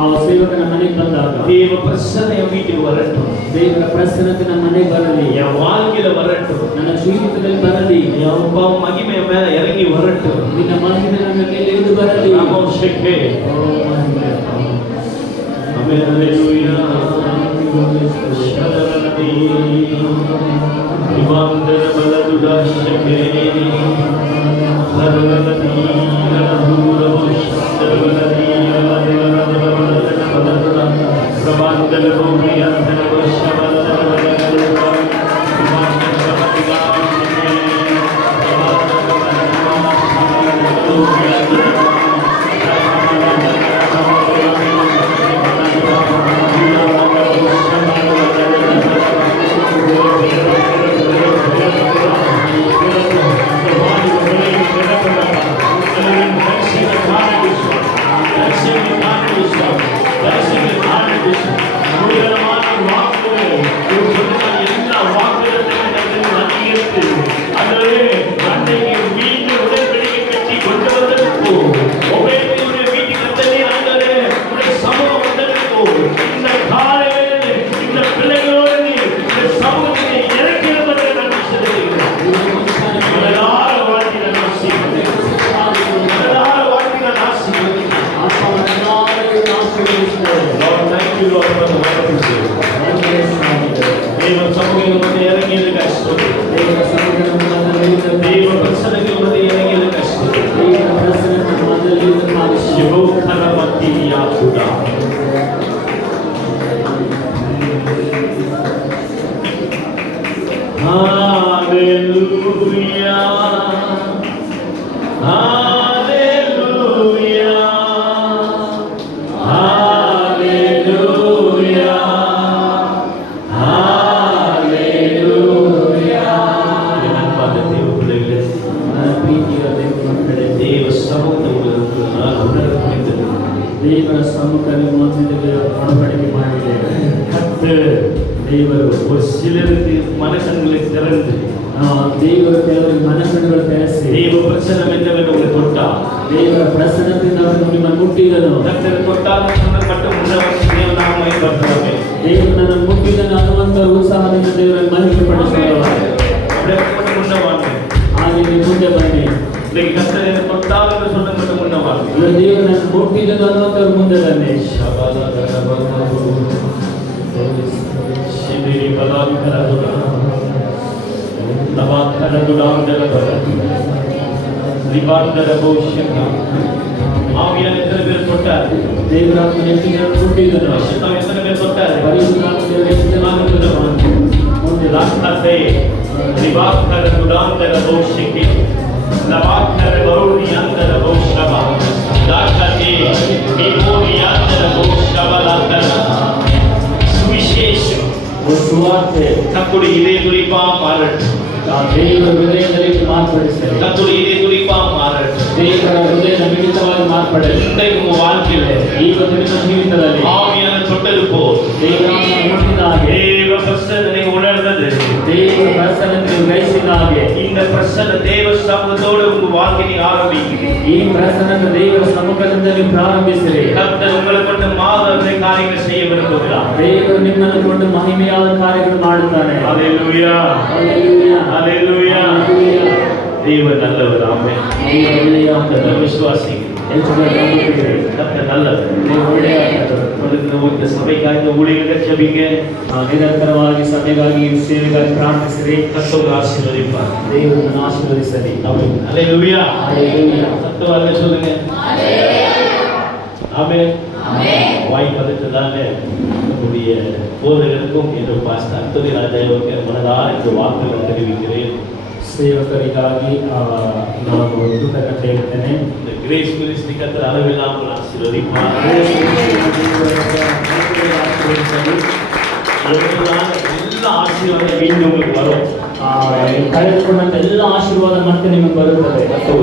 ಆ ಸೇವಕನ ಮನೆಗೆ ಬಂದಾಗ தேவ பிரசன்னம் என் வீட்டுக்கு வரட்டும். ದೇವರ ಪ್ರಸನ್ನತೆ ನಮ್ಮ ಮನೆಗೆ ಬರಲಿ. என் வாழ்க்கையில வரட்டும். ನನ್ನ ಜೀವಿತದಲ್ಲಿ ಬರಲಿ. என் மகிமை மேல இறங்கி வரட்டும். ನಿನ್ನ ಮಹಿಮೆ ನನ್ನ ಮೇಲೆ ಇಳಿದು ಬರಲಿ. நாமம் ஷெக்கே. ஆமென். ஹalleluya. ஷலரதி இவாந்தர பலதுடா ஷெக்கே. ஹalleluya. ஹalleluya. பிரபாந்தல கோபியந்தர நன்றி சுவாமி. பரிசுத்தமான நன்றி சுவாமி. நூதனமான வாக்குகள் நீர் சொன்ன எல்லா வாக்குகளும் அங்கீகரித்து அதிலே அன்றைக்கு மீண்டும் உடன்படிக்கை கட்டி கொண்டு வந்திருக்கோ ஒவ்வொருவருடைய வீட்டுக்கு வந்ததே ஆண்டவரே உடைய சமூகம் வந்திருக்கோ இந்த காலையில் இந்த பிள்ளைகளோடு நீர் இந்த சமூகத்தை இறக்கிறது நன்றி செலுத்துகிறேன். மனதார வாழ்த்தின நாசி மனதார வாழ்த்தின நாசி Lord, thank you, Lord, for the wonderful day. தேவ சமூகத்தை இறங்கியது கஷ்டம். தேவ பிரசனத்தை இறங்கியது கஷ்டம். யோகரமத்தியாகுடா. Hallelujah. Hallelujah. Hallelujah. Hallelujah. அன்பான தேவ பிள்ளைகளே, தேவ சமூகத்தை நான் உணர முடிந்தது. ದೇವರ ಸಮ್ಮುಖದಲ್ಲಿ ಮೊದಲಿಗೆ ಒಡಂಬಡಿಕೆ ಮಾಡಿದ್ದೇವೆ. கர்த்தர் தேவர் ஒரு சிலருக்கு மனசங்களை திறந்து ದೇವರು ಕೆಲವರಿಗೆ ಮನಸ್ಸುಗಳು ತೆರೆಸಿ தேவ பிரசனம் என்னவென்று உங்களை தொட்டார். ದೇವರ ಪ್ರಸನ್ನದಿಂದ ಅವನು ನಿಮ್ಮನ್ನು ಮುಟ್ಟಿದನು. கர்த்தர் தொட்டால் சொன்னால் மட்டும் உள்ளவன் தேவநாம பயன்படுத்துவாங்க. ದೇವರು ನನ್ನನ್ನು ಮುಟ್ಟಿದನು ಅನ್ನುವಂಥ ಉತ್ಸಾಹದಿಂದ ದೇವರನ್ನು ಮಹಿಮೆ ಪಡಿಸುವವರು. முன்னவாங்க ಹಾಗೆ ನೀವು ಮುಂದೆ ಬನ್ನಿ. இன்னைக்கு கர்த்தர் என்ன தொட்டால் என்று சொன்ன மட்டும் முன்னவாங்க. ಇವರು ದೇವರು ನನ್ನ ಮುಟ್ಟಿದನು ಅನ್ನುವಂಥವ್ರು ಮುಂದೆ ಬನ್ನಿ. ಶಿಬಿರಿ ಬಲಾಕರದುಡ ನವಾಕರದುಡಾಂದರ ಬಲ ಲಿಬಾಂದರ ಭವಿಷ್ಯಕ ஆவியான எத்தனை பேர் தொட்டார்? ದೇವರಾತ್ಮನ ಎಷ್ಟು ಜನರು ಮುಟ್ಟಿದನು? பரிசுத்தம் எத்தனை பேர் தொட்டார்? ಪರಿಶುದ್ಧಾತ್ಮ ದೇವರು ಎಷ್ಟು ಜನರು ಮುಂದೆ ಲಾಸ್ಟೇ ಲಿಬಾಕರದುಡಾಂದರ ಭವಿಷ್ಯಕ ನವಾಕರ ಬರೋಣಿಯಾಂದರ ಭವಿಷ್ಯವ ದಾಖಲೆ ಮಿಮೋರಿಯಾಂದರ ಭವಿಷ್ಯವಲಾಂದರ ಸುವಿಶೇಷ ಸುವಾರ್ತೆ கர்த்தருடைய இதய துடிப்பா மாறட்டும். ದೇವರ ಹೃದಯದಲ್ಲಿ ಮಾರ್ಪಡಿಸಲಿ. கர்த்தருடைய இதய துடிப்பா மாறட்டும். ದೇವರ ಹೃದಯ ನಿಮಿತ್ತವಾಗಿ ಮಾರ್ಪಡಲಿ. இன்றைக்கு உங்க வாழ்க்கையில ಇವತ್ತು ನಿಮ್ಮ ಜೀವಿತದಲ್ಲಿ ஆவியான தொட்டது போ ದೇವರಾತ್ಮ ಮುಟ್ಟಿದ ಹಾಗೆ, தேவ பிரசன்னத்தை உணர்ந்தது. ದೇವರ ಪ್ರಸನ್ನತೆ ಗ್ರಹಿಸಿದ ಹಾಗೆ, இந்த பிரசன்ன தேவ சமூகத்தோடு உங்க வாழ்க்கையை ஆரம்பிக்கிறீங்க. ಈ ಪ್ರಸನ್ನತೆ ದೇವರ ಸಮ್ಮುಖದಿಂದ ನೀವು ಪ್ರಾರಂಭಿಸಿರಿ. கர்த்தர் உங்களை கொண்டு மாதவரை காரியங்கள் செய்ய விரும்புகிறார். ದೇವರು ನಿಮ್ಮನ್ನು ಕೊಂಡು ಮಹಿಮೆಯಾದ ಕಾರ್ಯಗಳು ಮಾಡುತ್ತಾನೆ. ஹalleluya ಹಲ್ಲೆಲೂಯಾ. ஹalleluya. ಹಲ್ಲೆಲೂಯಾ. தேவன் நல்லவர். ஆமென். ದೇವರು ಒಳ್ಳೆಯದಾತನು. விசுவாசிக்கிறேன். ಹೆಚ್ಚುಗಳು ನಂಬುತ್ತೀರಿ. கர்த்தர் நல்லவர். ದೇವರು ಒಳ್ಳೆಯದಾತನು. இந்த சபைக்காக இந்த ஊழியர்கள் ஜெபிங்க. ನಿರಂತರವಾಗಿ ಸಭೆಗಾಗಿ ಸೇವೆಗಾಗಿ ಪ್ರಾರ್ಥಿಸಿರಿ. கர்த்தர் ஆசீர்வதிப்பார். ದೇವರನ್ನು ಆಶೀರ್ವದಿಸಲಿ. ஆமென். ஹalleluya. ಹಲ್ಲೆಲೂಯಾ. சத்தமாக சொல்லுங்க. ஆமென். வாய் பதற்றத்தாலே நம்முடைய போதகருக்கும் என்று பாஸ்டர் அந்தோனி ராஜாவுக்கு மனதார இந்த வாக்குகள் தெரிவிக்கிறேன். ಸೇವಕರಿಗಾಗಿ ನಾನು ಕೃತಜ್ಞತೆ ಹೇಳ್ತೇನೆ. இந்த கிரேஸ் மினிஸ்ட்ரி கர்த்தர் அளவில்லாமல் ஆசீர்வதிப்பார். எல்லா ஆசீர்வாதம் மீண்டும் உங்களுக்கு வரும். ಕಳೆದುಕೊಂಡಂತ ಎಲ್ಲ ಆಶೀರ್ವಾದ ಮತ್ತೆ ನಿಮಗೆ ಬರುತ್ತದೆ.